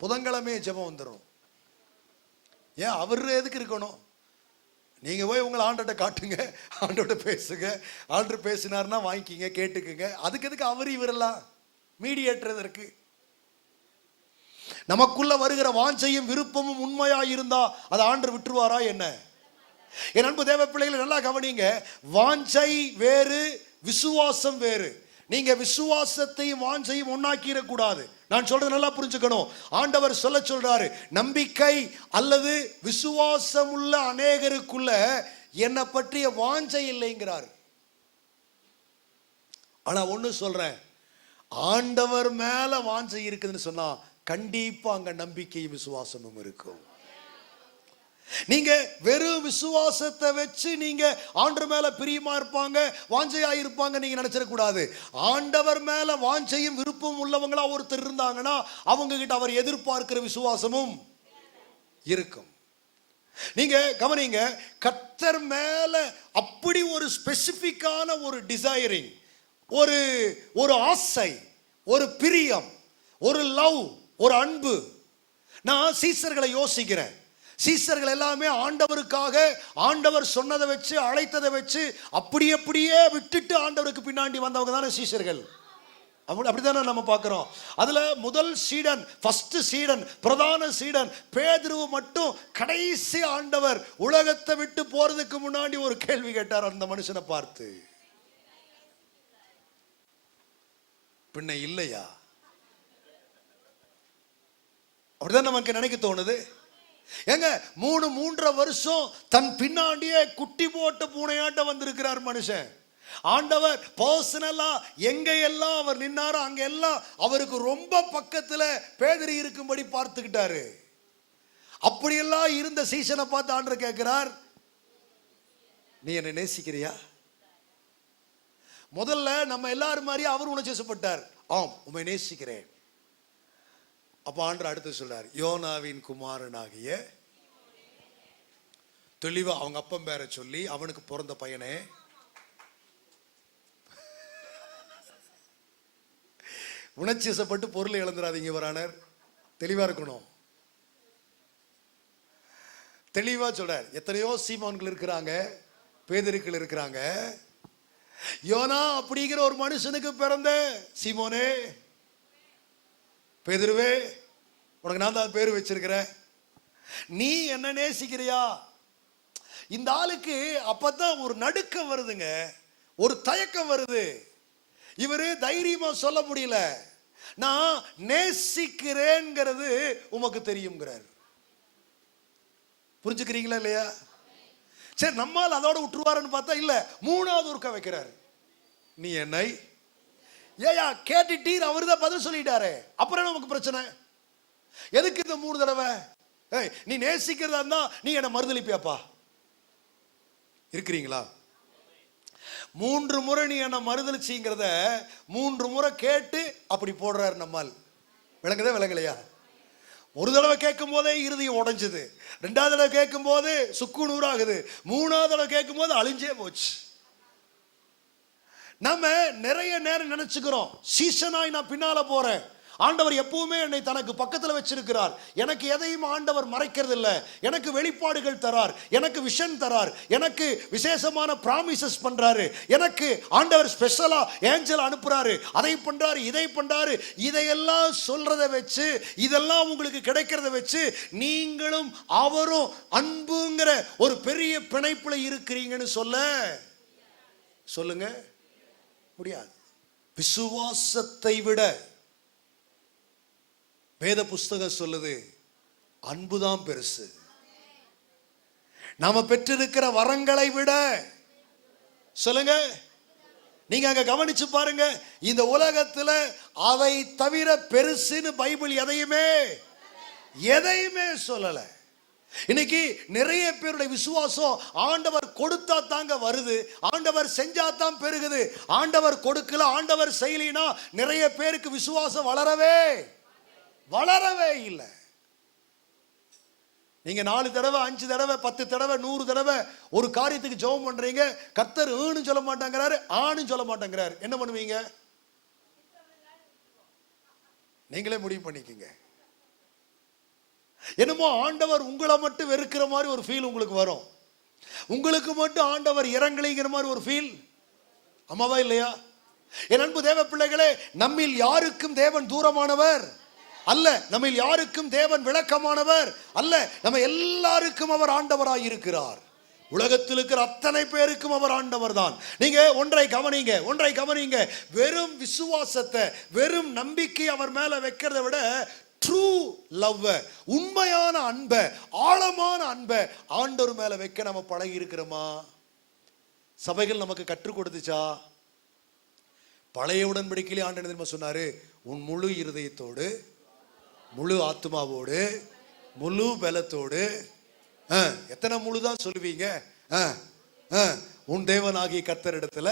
புதன்கிழமை ஜெபம் வந்துடும். ஏன் அவர் எதுக்கு இருக்கணும்? நீங்க போய் உங்களை ஆண்டோட காட்டுங்க, ஆண்டோட பேசுங்க. ஆண்டர் பேசினார்னா வாங்கிக்கிங்க, கேட்டுக்குங்க. அதுக்கு எதுக்கு அவர் இவரெல்லாம் மீடியேட்டர்? இருக்கு. நமக்குள்ள வருகிற வாஞ்சையும் விருப்பமும் உண்மையா இருந்தா அதை ஆண்டர் விட்டுருவாரா என்ன? என் அன்பு தேவ பிள்ளைகளை நல்லா கவனிங்க, வாஞ்சை வேறு, விசுவாசம் வேறு. நீங்க விசுவாசத்தையும் வாஞ்சையும் ஒன்னாக்கிட கூடாது. நான் சொல்றது நல்லா புரிஞ்சுக்கணும். ஆண்டவர் சொல்றாரு, நம்பிக்கை அல்லது விசுவாசம் உள்ள அநேகருக்குள்ள என்னை பற்றிய வாஞ்சை இல்லைங்கிறார். ஆனா ஒண்ணு சொல்றேன், ஆண்டவர் மேல வாஞ்சை இருக்குதுன்னு சொன்னா கண்டிப்பா அங்க நம்பிக்கையும் விசுவாசமும் இருக்கும். நீங்க வெறும் விசுவாசத்தை வச்சு நீங்க ஆண்டவர் மேல பிரியமா இருப்பாங்க, வாஞ்சையா இருப்பாங்க நீங்க நினைச்சிடக்கூடாது. ஆண்டவர் மேல வாஞ்சையும் விருப்பம் உள்ளவங்களா ஒருத்தர் இருந்தாங்கன்னா அவங்க கிட்ட அவர் எதிர்பார்க்கிற விசுவாசமும் இருக்கும். நீங்க கவனிங்க, கர்த்தர் மேல அப்படி ஒரு ஸ்பெசிபிக்கான ஒரு டிசைரிங், ஒரு ஆசை, ஒரு பிரியம், ஒரு லவ், ஒரு அன்பு. நான் சீசர்களை யோசிக்கிறேன். சீசர்கள் எல்லாமே ஆண்டவருக்காக ஆண்டவர் சொன்னதை வச்சு அழைத்ததை வச்சு அப்படியே விட்டுட்டு ஆண்டவருக்கு பின்னாடி வந்தவங்க தானே சீசர்கள். அப்படித்தானே நம்ம பார்க்கிறோம். அதுல முதல் சீடன், ஃபர்ஸ்ட் சீடன், பிரதான சீடன் பேதுரு மட்டும் கடைசி ஆண்டவர் உலகத்தை விட்டு போறதுக்கு முன்னாடி ஒரு கேள்வி கேட்டார் அந்த மனுஷனை பார்த்து, பின்ன இல்லையா? அப்படிதான் நமக்கு நினைக்க தோணுது. ஏங்க 3.5 வருஷம் தன் பின்னாடியே குட்டி போட்ட பூனையாட்ட வந்திருக்கிறார் மனுஷன். ஆண்டவர் பர்சனலா எங்க எல்லாம் அவர் நின்னாரோ அங்க எல்லாம் அவருக்கு ரொம்ப பக்கத்துல பேதுரு இருக்கும்படி பார்த்துக்கிட்டாரு. அப்படியெல்லாம் இருந்த சீசனை பார்த்து ஆண்டவர் கேட்கிறார், நீ என்னை நேசிக்கிறியா? முதல்ல நம்ம எல்லாரும் மாதிரி அவர் உணர்ச்சிப்பட்டார், ஆம் உம்மை நேசிக்கிறேன். அப்ப ஆண்டவர் அடுத்து சொல்றார், யோனாவின் குமாரனாகிய, தெளிவா அவங்க அப்பன் பேரை சொல்லி அவனுக்கு பிறந்த பையனே, உணர்ச்சிப்பட்டு பொருளை இழந்துடாதீங்க வரானர், தெளிவா இருக்கணும். தெளிவா சொல்றார். எத்தனையோ சீமான்கள் இருக்கிறாங்க, பேதருக்கள் இருக்கிறாங்க. யோனா அப்படிங்கிற ஒரு மனுஷனுக்கு பிறந்த சீமோனே, பேதுருவே, உனக்கு நான் தான் பேரு வச்சிருக்கிறேன், நீ என்ன நேசிக்கிறியா? இந்த ஆளுக்கு அப்பதான் ஒரு நடுக்கம் வருதுங்க, ஒரு தயக்கம் வருது. இவரு தைரியமா சொல்ல முடியல, நான் நேசிக்கிறேங்கிறது உமக்கு தெரியுங்கிறார். புரிஞ்சுக்கிறீங்களா இல்லையா? சரி, நம்மால் அதோட விட்டுருவாருன்னு பார்த்தா இல்ல, 3வது ஒருக்க வைக்கிறார், நீ என்னை ஏயா கேட்டுட்டீர், அவரு தான் பதில் சொல்லிட்டாரு, அப்புறம் நமக்கு பிரச்சனை எதுக்கு இந்த 3 தடவை? நீ நேசிக்கிறதா இருந்தா நீ என்ன மறுதளிப்பியாப்பா? இருக்கிறீங்களா? 3 முறை நீ என்ன மறுதளிச்சிங்கிறத 3 முறை கேட்டு அப்படி போடுறாரு நம்மால். விளங்குதே விளங்கலையா? ஒரு தடவை கேட்கும் போதே இறுதியம் உடைஞ்சது, 2வது தடவை கேட்கும் போது சுக்கு நூறாகுது, 3வது தடவை கேட்கும் போது அழிஞ்சே போச்சு. நம்ம நிறைய நேரம் நினைச்சுக்கிறோம், சீசனாய் நான் பின்னால போறேன், ஆண்டவர் எப்பவுமே என்னை தனக்கு பக்கத்துல வச்சிருக்கிறார், எனக்கு எதையும் ஆண்டவர் மறைக்கிறது இல்ல, எனக்கு வெளிப்பாடுகள் தரார், எனக்கு விஷன் தரார், எனக்கு விசேஷமான பிராமிசஸ் பண்றாரு, எனக்கு ஆண்டவர் ஸ்பெஷலா ஏஞ்சல் அனுப்புறாரு, அதை பண்றாரு, இதை பண்றாரு, இதையெல்லாம் சொல்றதை வச்சு, இதெல்லாம் உங்களுக்கு கிடைக்கிறத வச்சு நீங்களும் அவரும் அன்புங்கிற ஒரு பெரிய பிணைப்புல இருக்கிறீங்கன்னு சொல்லுங்க முடியாது. விசுவாசத்தை விட வேத புஸ்தகம் சொல்லுது, அன்புதான் பெருசு. நாம பெற்றிருக்கிற வரங்களை விட, சொல்லுங்க, நீங்க அங்க கவனிச்சு பாருங்க, இந்த உலகத்துல அதை தவிர பெருசுன்னு பைபிள் எதையுமே சொல்லல. இன்னைக்கு நிறைய பேருடைய விசுவாசம் ஆண்டவர் கொடுத்தா தாங்க வருது, ஆண்டவர் செஞ்சா தான் பெருகுது. ஆண்டவர் கொடுக்கல, ஆண்டவர் செய்யலினா நிறைய பேருக்கு விசுவாசம் வளரவே இல்லை. நீங்க 4 தடவை 5 தடவை 10 தடவை 100 தடவை ஒரு காரியத்துக்கு ஜெபம் பண்றீங்க, கர்த்தர் ஏன்னு சொல்ல மாட்டாங்கிறாரு, ஆணும் சொல்ல மாட்டாங்கிறாரு, என்ன பண்ணுவீங்க? நீங்களே முடிவு பண்ணிக்கங்க. என்னமோ ஆண்டவர் உங்களை மட்டும் வெறுக்கிற மாதிரி ஒரு ஃபீல் உங்களுக்கு வரும், உங்களுக்கு மட்டும் ஆண்டவர் இறங்கலைங்கிற மாதிரி ஒரு ஃபீல். ஆமாவா இல்லையா? என் அன்பு தேவ பிள்ளைகளே, நம்மில் யாருக்கும் தேவன் தூரமானவர் அல்ல, நம்ம யாருக்கும் தேவன் விளக்கமானவர் அல்ல, நம்ம எல்லாருக்கும் அவர் ஆண்டவராய் இருக்கிறார். உலகத்தில் இருக்கிற அத்தனை பேருக்கும் அவர் ஆண்டவர் தான். நீங்க ஒன்றை கவனிங்க, வெறும் விசுவாசத்தை, வெறும் நம்பிக்கை அவர் மேல வைக்கிறத விட ட்ரூ லவ், உண்மையான அன்பை, ஆழமான அன்பை ஆண்டவர் மேல வைக்க நம்ம பழகி இருக்கிறோமா? சபைகள் நமக்கு கற்றுக் கொடுத்துச்சா? பழைய உடன்படிக்கையிலே ஆண்டவர் என்ன சொன்னாரு? உன் முழு இருதயத்தோடு, முழு ஆத்மாவோடு, முழு பலத்தோடு எத்தனை முழுதான் சொல்லுவீங்க? உன் தேவனாகி கர்த்தரிடத்துல,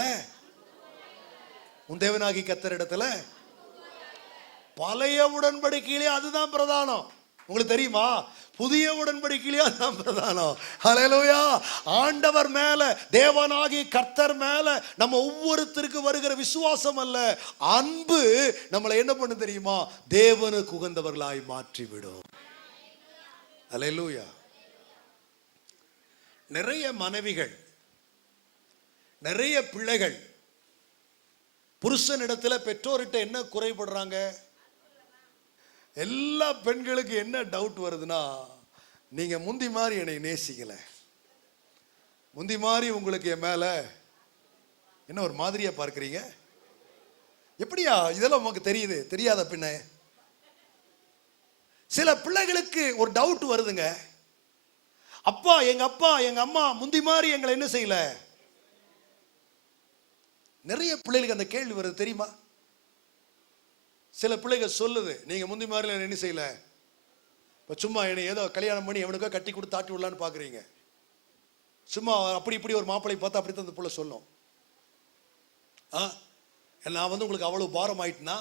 உன் தேவனாகி கர்த்தரிடத்துல பழைய உடன்படிக்கையிலே அதுதான் பிரதானம். உங்களுக்கு தெரியுமா? புதிய உடன்படிக்கையிலே அதுதான் பிரதானம். ஹல்லேலூயா. ஆண்டவர் மேல, தேவனாகி கர்த்தர் மேல நம்ம ஒவ்வொருத்தருக்கு வருகிற விசுவாசம் அல்ல, அன்பு நம்மளை என்ன பண்ணு தெரியுமா? தேவனுக்கு உகந்தவர்களாய் மாற்றிவிடும். ஹல்லேலூயா. நிறைய மனைவிகள், நிறைய பிள்ளைகள் புருஷனிடத்துல பெற்றோர்கிட்ட என்ன குறைபடுறாங்க? எல்லா பெண்களுக்கு என்ன டவுட் வருதுன்னா, நீங்க முந்தி மாதிரி என்னை நேசிக்கல, முந்தி மாதிரி உங்களுக்கு என் மேல என்ன ஒரு மாதிரியா பார்க்கிறீங்க. எப்படியா இதெல்லாம் உங்களுக்கு தெரியுது? தெரியாத பின்ன சில பிள்ளைகளுக்கு ஒரு டவுட் வருதுங்க. அப்பா எங்க அம்மா முந்தி மாதிரி எங்களை என்ன செய்யல. நிறைய பிள்ளைகளுக்கு அந்த கேள்வி வருது தெரியுமா? சில பிள்ளைகள் சொல்லுது, நீங்க முந்தி மாதிரி என்ன செய்யல, இப்ப சும்மா என்னை ஏதோ கல்யாணம் பண்ணி எவனுக்கோ கட்டி கொடுத்து தாட்டி விடலான்னு பாக்குறீங்க. சும்மா அப்படி இப்படி ஒரு மாப்பிள்ளை பார்த்தா அப்படித்தான் அந்த பிள்ளை சொல்லும். நான் உங்களுக்கு அவ்வளவு பாரம் ஆயிட்டுனா,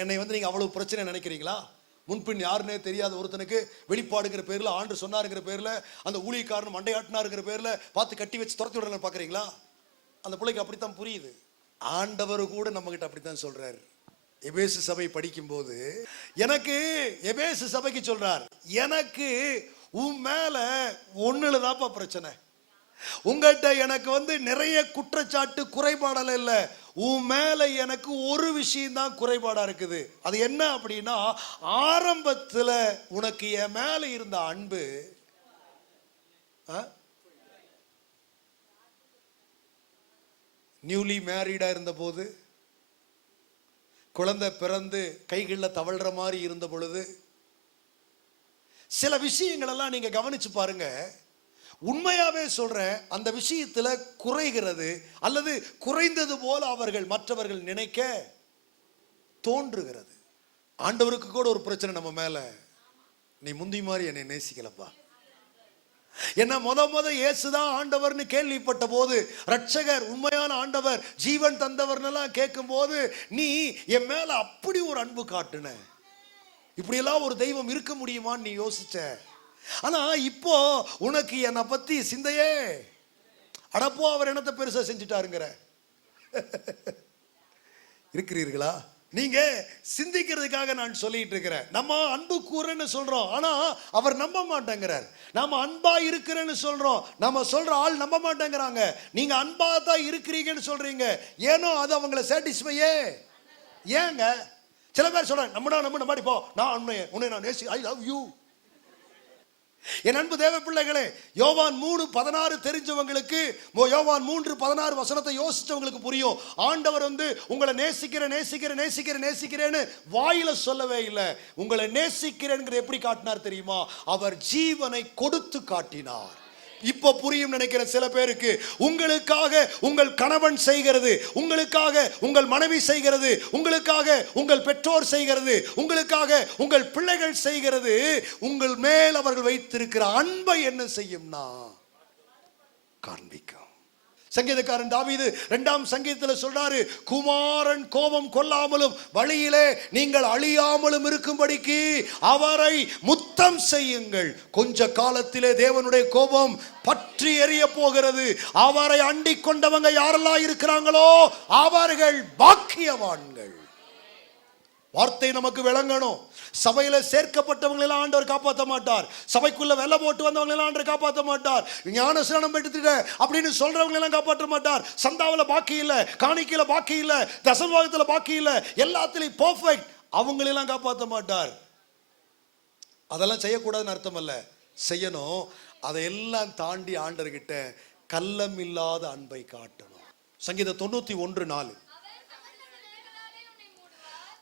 என்னை நீங்க அவ்வளவு பிரச்சனை நினைக்கிறீங்களா? முன்பின் யாருன்னே தெரியாத ஒருத்தனுக்கு வெளிப்பாடுங்கிற பேர்ல, ஆண்டு சொன்னாருங்கிற பேர்ல, அந்த ஊழியக்காரன் மண்டையாட்டினாருங்கிற பேர்ல பார்த்து கட்டி வச்சு துரத்தி விடலான்னு பாக்குறீங்களா? அந்த பிள்ளைக்கு அப்படித்தான் புரியுது. ஆண்டவர் கூட நம்ம கிட்ட அப்படித்தான் சொல்றாரு. எபேசு சபை படிக்கும் போது எனக்கு எபேசு சபைக்கு சொல்றார், எனக்கு உன் மேல ஒண்ணுலதான்ப்பா பிரச்சனை. உங்கள்கிட்ட எனக்கு நிறைய குற்றச்சாட்டு குறைபாடல இல்ல, உன் மேல எனக்கு ஒரு விஷயம் தான் குறைபாடா இருக்குது. அது என்ன அப்படின்னா, ஆரம்பத்துல உனக்கு என் மேல இருந்த அன்பு நியூலி மேரீடா இருந்த போது, குழந்தை பிறந்து கைகளில் தவழ்ற மாதிரி இருந்த பொழுது, சில விஷயங்கள் எல்லாம் நீங்க கவனிச்சு பாருங்க. உண்மையாவே சொல்றேன், அந்த விஷயத்துல குறைகிறது அல்லது குறைந்தது போல அவர்கள் மற்றவர்கள் நினைக்க தோன்றுகிறது. ஆண்டவருக்கு கூட ஒரு பிரச்சனை நம்ம மேல, நீ முந்தி மாதிரி என்னை நேசிக்கலப்பா. என்ன முத இயேசுதான் ஆண்டவர்னு கேள்விப்பட்ட போது, ரட்சகர், உண்மையான ஆண்டவர், ஜீவன் தந்தவர்னெல்லாம் கேட்கும் போது, நீ என் மேல அப்படி ஒரு அன்பு காட்டுன, இப்படி எல்லாம் ஒரு தெய்வம் இருக்க முடியுமான்னு நீ யோசிச்ச. ஆனா இப்போ உனக்கு என்னை பத்தி சிந்தையே, அடப்போ அவர் என்னத்தை பெருசா செஞ்சுட்டாருங்கிற இருக்கிறீர்களா? நீங்க சிந்திக்கிறதுக்காக நான் சொல்லிட்டு இருக்கிறேன். நம்ம அன்பு கூறன்னு சொல்றோம், ஆனா அவர் நம்ப மாட்டேங்கிறார். நாம அன்பா இருக்கிறேன்னு சொல்றோம், நம்ம சொல்ற ஆள் நம்ப மாட்டேங்கிறாங்க. நீங்க அன்பா தான் இருக்கிறீங்கன்னு சொல்றீங்க, ஏனோ அது அவங்களை சாட்டிஸ்ஃபையே. ஏங்க சில பேர் சொல்றாங்க, நம்ம மாதிரி போ, நான் உன்னை நான் நேசி, ஐ லவ் யூ. என் அன்பு தேவ பிள்ளைகளே, யோவான் 3:16 தெரிஞ்சவங்களுக்கு, யோவான் 3:16 வசனத்தை யோசிச்சவங்களுக்கு புரியும். ஆண்டவர் உங்களை நேசிக்கிறேன்னு வாயில சொல்லவே இல்லை. உங்களை நேசிக்கிறேன் எப்படி காட்டினார் தெரியுமா? அவர் ஜீவனை கொடுத்து காட்டினார். இப்போ புரியும் நினைக்கிறேன் சில பேருக்கு. உங்களுக்காக உங்கள் கணவன் செய்கிறது, உங்களுக்காக உங்கள் மனைவி செய்கிறது, உங்களுக்காக உங்கள் பெற்றோர் செய்கிறது, உங்களுக்காக உங்கள் பிள்ளைகள் செய்கிறது, உங்கள் மேல் அவர்கள் வைத்திருக்கிற அன்பை என்ன செய்யும்னா காண்பிக்கும். சங்கீதக்காரன் தாவீது 2ஆம் சங்கீதத்தில் சொல்றாரு, குமாரன் கோபம் கொள்ளாமலும் வழியிலே நீங்கள் அழியாமலும் இருக்கும்படிக்கு அவரை முத்தம் செய்யுங்கள். கொஞ்ச காலத்திலே தேவனுடைய கோபம் பற்றி எரிய போகிறது. அவரை அண்டிக் கொண்டவங்க யாரெல்லாம் இருக்கிறாங்களோ அவர்கள் பாக்கியவான்கள். வார்த்தை நமக்கு விளங்கணும். சபையில சேர்க்கப்பட்டவங்க எல்லாம் ஆண்டவர் காப்பாற்ற மாட்டார். சபைக்குள்ள வெள்ள போட்டு வந்தவங்க எல்லாம் ஆண்டவர் காப்பாற்ற மாட்டார். ஞானஸ்நானம் எடுத்துட்ட அப்படின்னு சொல்றவங்க எல்லாம் காப்பாற்ற மாட்டார். சந்தாவில பாக்கி இல்ல, காணிக்கையில பாக்கி இல்ல, தசமபாகத்துல பாக்கி இல்ல, எல்லாத்திலையும் பெர்ஃபெக்ட், அவங்களெல்லாம் காப்பாற்ற மாட்டார். அதெல்லாம் செய்யக்கூடாதுன்னு அர்த்தம் அல்ல, செய்யணும். அதையெல்லாம் தாண்டி ஆண்டவர்கிட்ட கள்ளம் இல்லாத அன்பை காட்டணும். சங்கீதம் 91:4,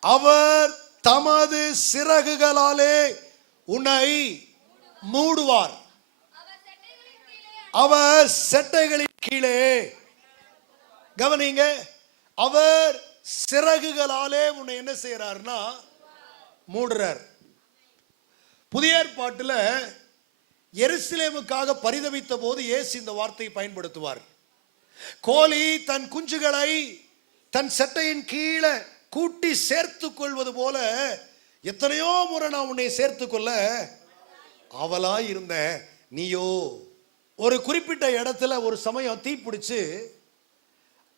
அவர் தமது சிறகுகளாலே உன்னை மூடுவார், அவர் செட்டைகளின் கீழே. கவனிங்க, அவர் சிறகுகளாலே உன்னை என்ன செய்யறாருன்னா மூடுறார். புதிய ஏற்பாட்டுல எருசலேமுக்காக பரிதவித்த போது இயேசு இந்த வார்த்தையை பயன்படுத்துவார். கோழி தன் குஞ்சுகளை தன் சட்டையின் கீழே கூட்டி சேர்த்து கொள்வது போல எத்தனையோ முறை நான் உன்னை சேர்த்து கொள்ள அவளாய் இருந்த நீயோ. ஒரு குறிப்பிட்ட இடத்துல ஒரு சமயம் தீப்பிடிச்சு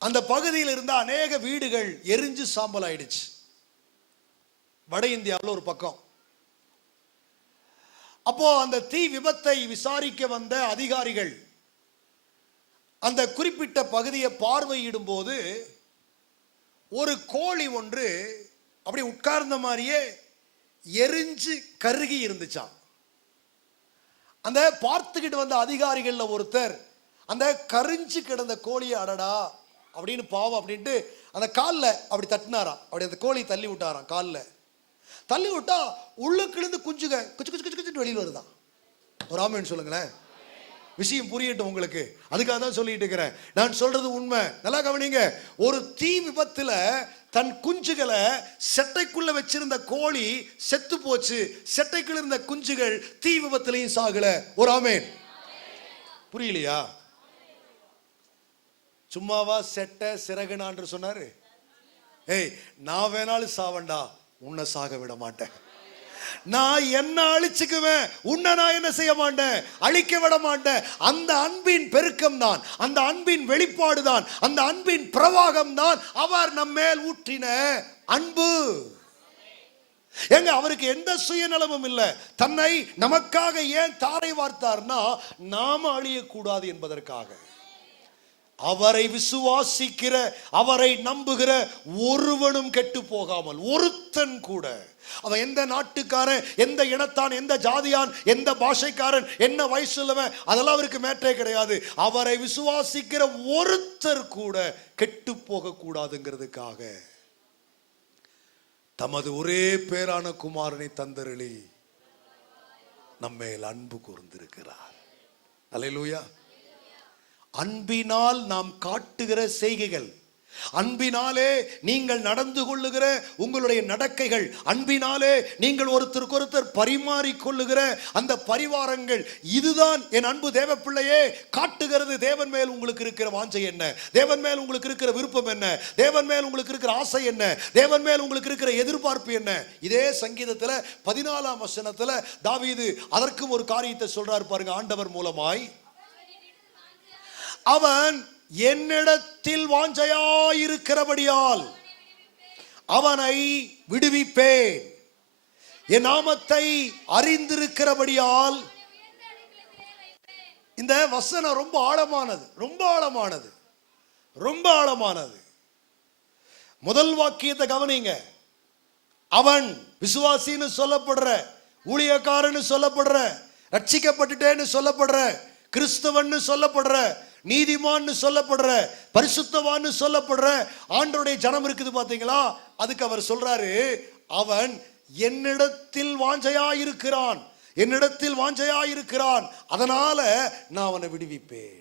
அந்த பகுதியில் இருந்த அநேக வீடுகள் எரிஞ்சு சாம்பல் ஆயிடுச்சு. வட இந்தியாவில் ஒரு பக்கம். அப்போ அந்த தீ விபத்தை விசாரிக்க வந்த அதிகாரிகள் அந்த குறிப்பிட்ட பகுதியை பார்வையிடும் போது ஒரு கோழி ஒன்று அப்படி உட்கார்ந்த மாதிரியே எரிஞ்சு கருகி இருந்துச்சான். அந்த பார்த்துக்கிட்டு வந்த அதிகாரிகள்ல ஒருத்தர் அந்த கரிஞ்சு கிடந்த கோழியை அடடா அப்படின்னு பாவம் அப்படின்ட்டு அந்த காலில் அப்படி தட்டினாராம். அப்படி அந்த கோழி தள்ளி விட்டாராம். காலில் தள்ளி விட்டா உள்ளுக்கிழந்து குஞ்சுக குச்சு குச்சு குச்சு குச்சுட்டு வெளியில் வருதான். ஒரு ஆமேன்னு சொல்லுங்களேன். விஷயம் புரியட்டும் உங்களுக்கு, அதுக்காக தான் சொல்லிட்டு இருக்கிறேன். நான் சொல்றது உண்மை, நல்லா கவனிங்க. ஒரு தீ விபத்துல தன் குஞ்சுகளை செட்டைக்குள்ள வச்சிருந்த கோழி செத்து போச்சு. செட்டைக்குள்ள இருந்த குஞ்சுகள் தீ விபத்திலையும் சாகல. ஒரு ஆமேன். புரியலையா? சும்மாவா செட்டை சிறகுனான்று சொன்னாரு? ஏய், நான் வேணாலும் சாவண்டா, உன்னை சாக விட மாட்டேன். நான் என்ன அழிச்சுக்குவேன், உன்னை நான் என்ன செய்ய மாட்டேன், அழிக்க விட மாட்டேன். அந்த அன்பின் பெருக்கம் தான், அந்த அன்பின் வெளிப்பாடு தான், அந்த அன்பின் பிரவாகம் தான் அவர் நம்ம மேல் ஊற்றின அன்பு. ஏங்க, அவருக்கு எந்த சுயநலமும் இல்லை. தன்னை நமக்காக ஏன் தாரை வார்த்தார்னா நாம அழியக்கூடாது என்பதற்காக. அவரை விசுவாசிக்கிற, அவரை நம்புகிற ஒருவனும் கெட்டு போகாமல், ஒருத்தன் கூட. அவன் எந்த நாட்டுக்காரன், எந்த இனத்தான், எந்த ஜாதியான், எந்த பாஷைக்காரன், என்ன வயசுள்ளவன், அதெல்லாம் அவருக்கு மேட்டே கிடையாது. அவரை விசுவாசிக்கிற ஒருத்தர் கூட கெட்டு போக கூடாதுங்கிறதுக்காக தமது ஒரே பேரான குமாரனை தந்தருளி நம்மேல் அன்பு கூர்ந்திருக்கிறார். அல்லேலூயா. அன்பினால் நாம் காட்டுகிற செய்கைகள், அன்பினாலே நீங்கள் நடந்து கொள்ளுகிற உங்களுடைய நடக்கைகள், அன்பினாலே நீங்கள் ஒருத்தருக்கு ஒருத்தர் பரிமாறிக்கொள்ளுகிற அந்த பரிவாரங்கள், இதுதான் என் அன்பு தேவ பிள்ளையே காட்டுகிறது. தேவன் மேல் உங்களுக்கு இருக்கிற வாஞ்சை என்ன, தேவன் மேல் உங்களுக்கு இருக்கிற விருப்பம் என்ன, தேவன் மேல் உங்களுக்கு இருக்கிற ஆசை என்ன, தேவன் மேல் உங்களுக்கு இருக்கிற எதிர்பார்ப்பு என்ன. இதே சங்கீதத்தில் 14ஆம் வசனத்தில் தாவீது அதற்கும் ஒரு காரியத்தை சொல்றாரு பாருங்க. ஆண்டவர் மூலமாய் அவன் என்னிடத்தில் வாஞ்சையாயிருக்கிறபடியால் அவனை விடுவிப்பேன், என் நாமத்தை அறிந்திருக்கிறபடியால். இந்த வசனம் ரொம்ப ஆழமானது, ரொம்ப ஆழமானது, ரொம்ப ஆழமானது. முதல் வாக்கியத்தை கவனிங்க. அவன் விசுவாசின்னு சொல்லப்படுற, ஊழியக்காரன்னு சொல்லப்படுற, ரட்சிக்கப்பட்டுட்டேன்னு சொல்லப்படுற, கிறிஸ்தவன்னு சொல்லப்படுற, நீதிமான்னு சொல்லப்படுற, பரிசுத்தவான்னு சொல்லப்படுற ஆண்டவருடைய ஜனம் இருக்குது பாத்தீங்களா? அதுக்கு அவர் சொல்றாரு, அவன் என்னிடத்தில் வாஞ்சையாயிருக்கிறான், என்னிடத்தில் வாஞ்சையாயிருக்கிறான், அதனால நான் அவனை விடுவிப்பேன்.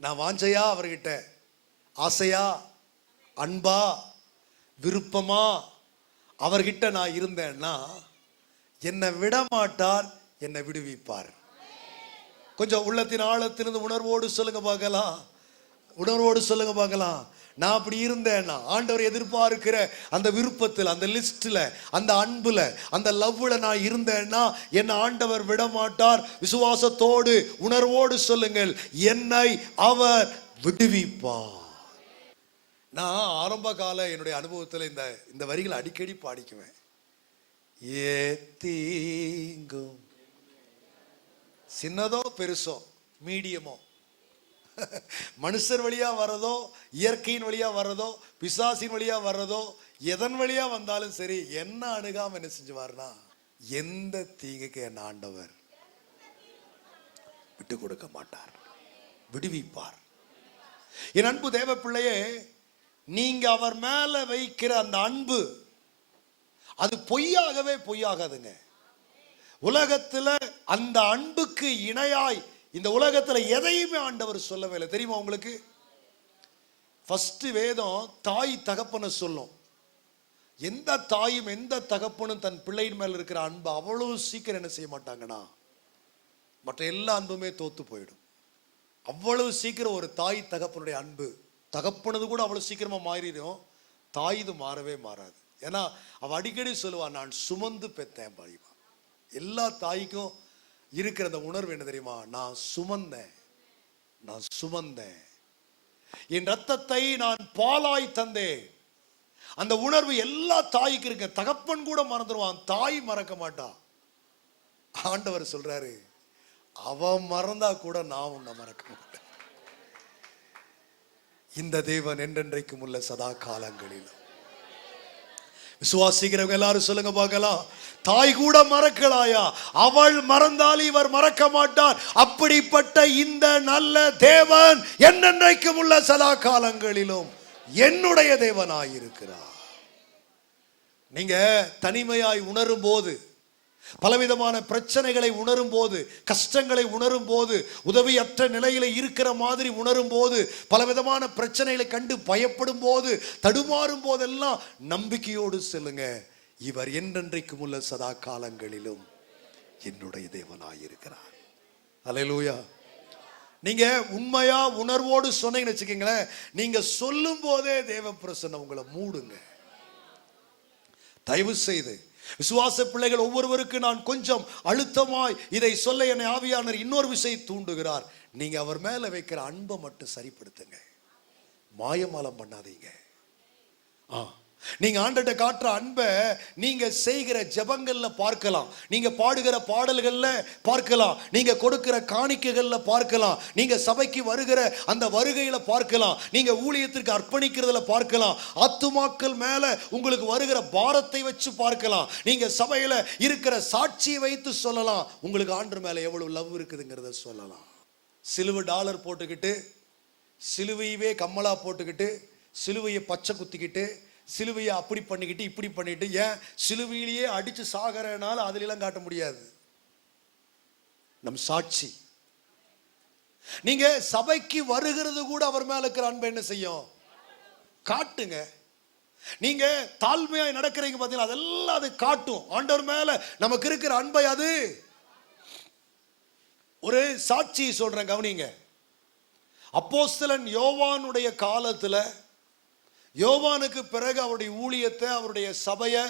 நான் வாஞ்சையா அவர்கிட்ட, ஆசையா, அன்பா, விருப்பமா அவர்கிட்ட நான் இருந்தேன்னா என்னை விட மாட்டார், என்னை விடுவிப்பார். கொஞ்சம் உள்ளத்தின் ஆழத்திலிருந்து உணர்வோடு சொல்லுங்க பார்க்கலாம், உணர்வோடு சொல்லுங்க பார்க்கலாம். நான் அப்படி இருந்தேன்னா, ஆண்டவர் எதிர்பார்க்கிற அந்த விருப்பத்தில், அந்த லிஸ்ட்ல, அந்த அன்புல, அந்த லவ்ல நான் இருந்தேன்னா என்ன ஆண்டவர் விட மாட்டார். விசுவாசத்தோடு உணர்வோடு சொல்லுங்கள், என்னை அவர் விடுவிப்பார். நான் ஆரம்ப கால என்னுடைய அனுபவத்தில் இந்த வரிகளை அடிக்கடி பாடிக்குவேன். ஏத்தீங்கும் சின்னதோ பெருசோ மீடியமோ, மனுஷர் வழியா வர்றதோ, இயற்கையின் வழியா வர்றதோ, பிசாசின் வழியா வர்றதோ, எதன் வழியா வந்தாலும் சரி, என்ன அணுகாம என்ன செஞ்சுவார்னா எந்த தீங்குக்கு என் ஆண்டவர் விட்டு கொடுக்க மாட்டார், விடுவிப்பார். என் அன்பு தேவ பிள்ளையே, நீங்க அவர் மேல வைக்கிற அந்த அன்பு அது பொய்யாகவே பொய்யாகாதுங்க. உலகத்துல அந்த அன்புக்கு இணையாய் இந்த உலகத்துல எதையுமே ஆண்டவர் சொல்லவே இல்லை. தெரியுமா உங்களுக்கு? ஃபர்ஸ்ட் வேதம் தாய் தகப்பனை சொல்லும். எந்த தாயும் எந்த தகப்பனும் தன் பிள்ளையின் மேல இருக்கிற அன்பு அவ்வளவு சீக்கிரம் என்ன செய்ய மாட்டாங்கன்னா மற்ற எல்லா அன்புமே தோத்து போயிடும். அவ்வளவு சீக்கிரம் ஒரு தாய் தகப்பனுடைய அன்பு, தகப்பனது கூட அவ்வளவு சீக்கிரமா மாறிடும், தாய்து மாறவே மாறாது. ஏன்னா அவ அடிக்கடி சொல்லுவான், நான் சுமந்து பெத்தேன் பாய்வா. எல்லா தாய்க்கும் இருக்கிற அந்த உணர்வு என்ன தெரியுமா? நான் சுமந்தேன், நான் சுமந்தேன், என் ரத்தத்தை நான் பாலாய் தந்தேன். அந்த உணர்வு எல்லா தாய்க்கு இருக்கு. தகப்பன் கூட மறந்துடுவான், தாய் மறக்க மாட்டான். ஆண்டவர் சொல்றாரு, அவன் மறந்தா கூட நான் உன்னை மறக்க மாட்டேன். இந்த தேவன் என்றென்றைக்கும் உள்ள சதா காலங்களிலும். விசுவாசிக்கிறவங்க எல்லாரும் சொல்லுங்க பார்க்கலாம், தாய் கூட மறக்கலாயா? அவள் மறந்தால் இவர் மறக்க மாட்டார். அப்படிப்பட்ட இந்த நல்ல தேவன் என்றென்றைக்கும் உள்ள சதா காலங்களிலும் என்னுடைய தேவனாயிருக்கிறார். நீங்க தனிமையாய் உணரும் போது, பலவிதமான பிரச்சனைகளை உணரும் போது, கஷ்டங்களை உணரும் போது, உதவியற்ற நிலையில இருக்கிற மாதிரி உணரும் போது, பலவிதமான பிரச்சனைகளை கண்டு பயப்படும் போது, தடுமாறும் போதெல்லாம் நம்பிக்கையோடு சொல்லுங்க, இவர் என்றென்றைக்கும் உள்ள சதா காலங்களிலும் என்னுடைய தேவனாயிருக்கிறார். அல்லேலூயா. நீங்க உண்மையா உணர்வோடு சொன்னீங்கன்னு வச்சுக்கீங்களேன், நீங்க சொல்லும் போதே தேவ பிரசன்னம் உங்களை மூடுங்க. தயவு செய்து விசுவாச பிள்ளைகள் ஒவ்வொருவருக்கு நான் கொஞ்சம் அழுத்தமாய் இதை சொல்ல என்னை ஆவியானவர் இன்னொரு விஷயம் தூண்டுகிறார். நீங்க அவர் மேல வைக்கிற அன்பை மட்டும் சரிப்படுத்துங்க, மாயமாலம் பண்ணாதீங்க. நீங்க ஆண்டவர்ட்ட காட்டுற அன்பை நீங்க செய்கிற ஜெபங்கள்ல பார்க்கலாம், நீங்க பாடுகிற பாடல்கள்ல பார்க்கலாம், நீங்க கொடுக்கிற காணிக்கைகள்ல பார்க்கலாம், நீங்க சபைக்கு வருகிற அந்த வருகையில பார்க்கலாம், நீங்க ஊழியத்திற்கு அர்ப்பணிக்கிறதுல பார்க்கலாம், ஆத்துமாக்கள் மேல உங்களுக்கு வருகிற பாரத்தை வச்சு பார்க்கலாம், நீங்க சபையில இருக்கிற சாட்சியை வைத்து சொல்லலாம், உங்களுக்கு ஆண்டவர் மேல எவ்வளவு லவ் இருக்குதுங்கிறத சொல்லலாம். சிலுவை டாலர் போட்டுக்கிட்டு, சிலுவையவே கம்மலா போட்டுக்கிட்டு, சிலுவையை பச்சை குத்திக்கிட்டு, சிலுவையை அப்படி பண்ணிக்கிட்டு இப்படி பண்ணிட்டு, ஏன் சிலுவையிலேயே அடிச்சு சாகறனால அதுல எல்லாம் காட்ட முடியாது நம் சாட்சி. நீங்க சபைக்கு வருகிறது கூட அவர் மேல இருக்கிற அன்பை என்ன செய்யும்? காட்டுங்க. நீங்க தாழ்மையாய் நடக்கிறீங்க பார்த்தீங்களா, அதெல்லாம் அது காட்டும். ஆண்டவர் மேல நமக்கு இருக்கிற அன்பை அது ஒரு சாட்சி சொல்றேன், கவனிங்க. அப்போஸ்தலன் யோவானுடைய காலத்துல, யோவானுக்கு பிறகு அவருடைய ஊழியத்தை, அவருடைய சபையை,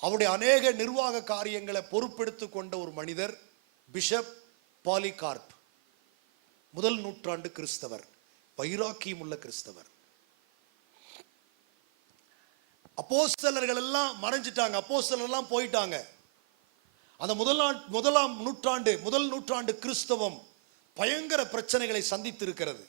அவருடைய அநேக நிர்வாக காரியங்களை பொறுப்பெடுத்து கொண்ட ஒரு மனிதர் பிஷப் பாலிகார்ப். முதல் நூற்றாண்டு கிறிஸ்தவர், வைராக்கியம் உள்ள கிறிஸ்தவர். அப்போஸ்தலர்கள் எல்லாம் மறைஞ்சிட்டாங்க, அப்போஸ்தலர்கள் எல்லாம் போயிட்டாங்க. அந்த முதல் நூற்றாண்டு கிறிஸ்தவம் பயங்கர பிரச்சனைகளை சந்தித்து இருக்கிறது.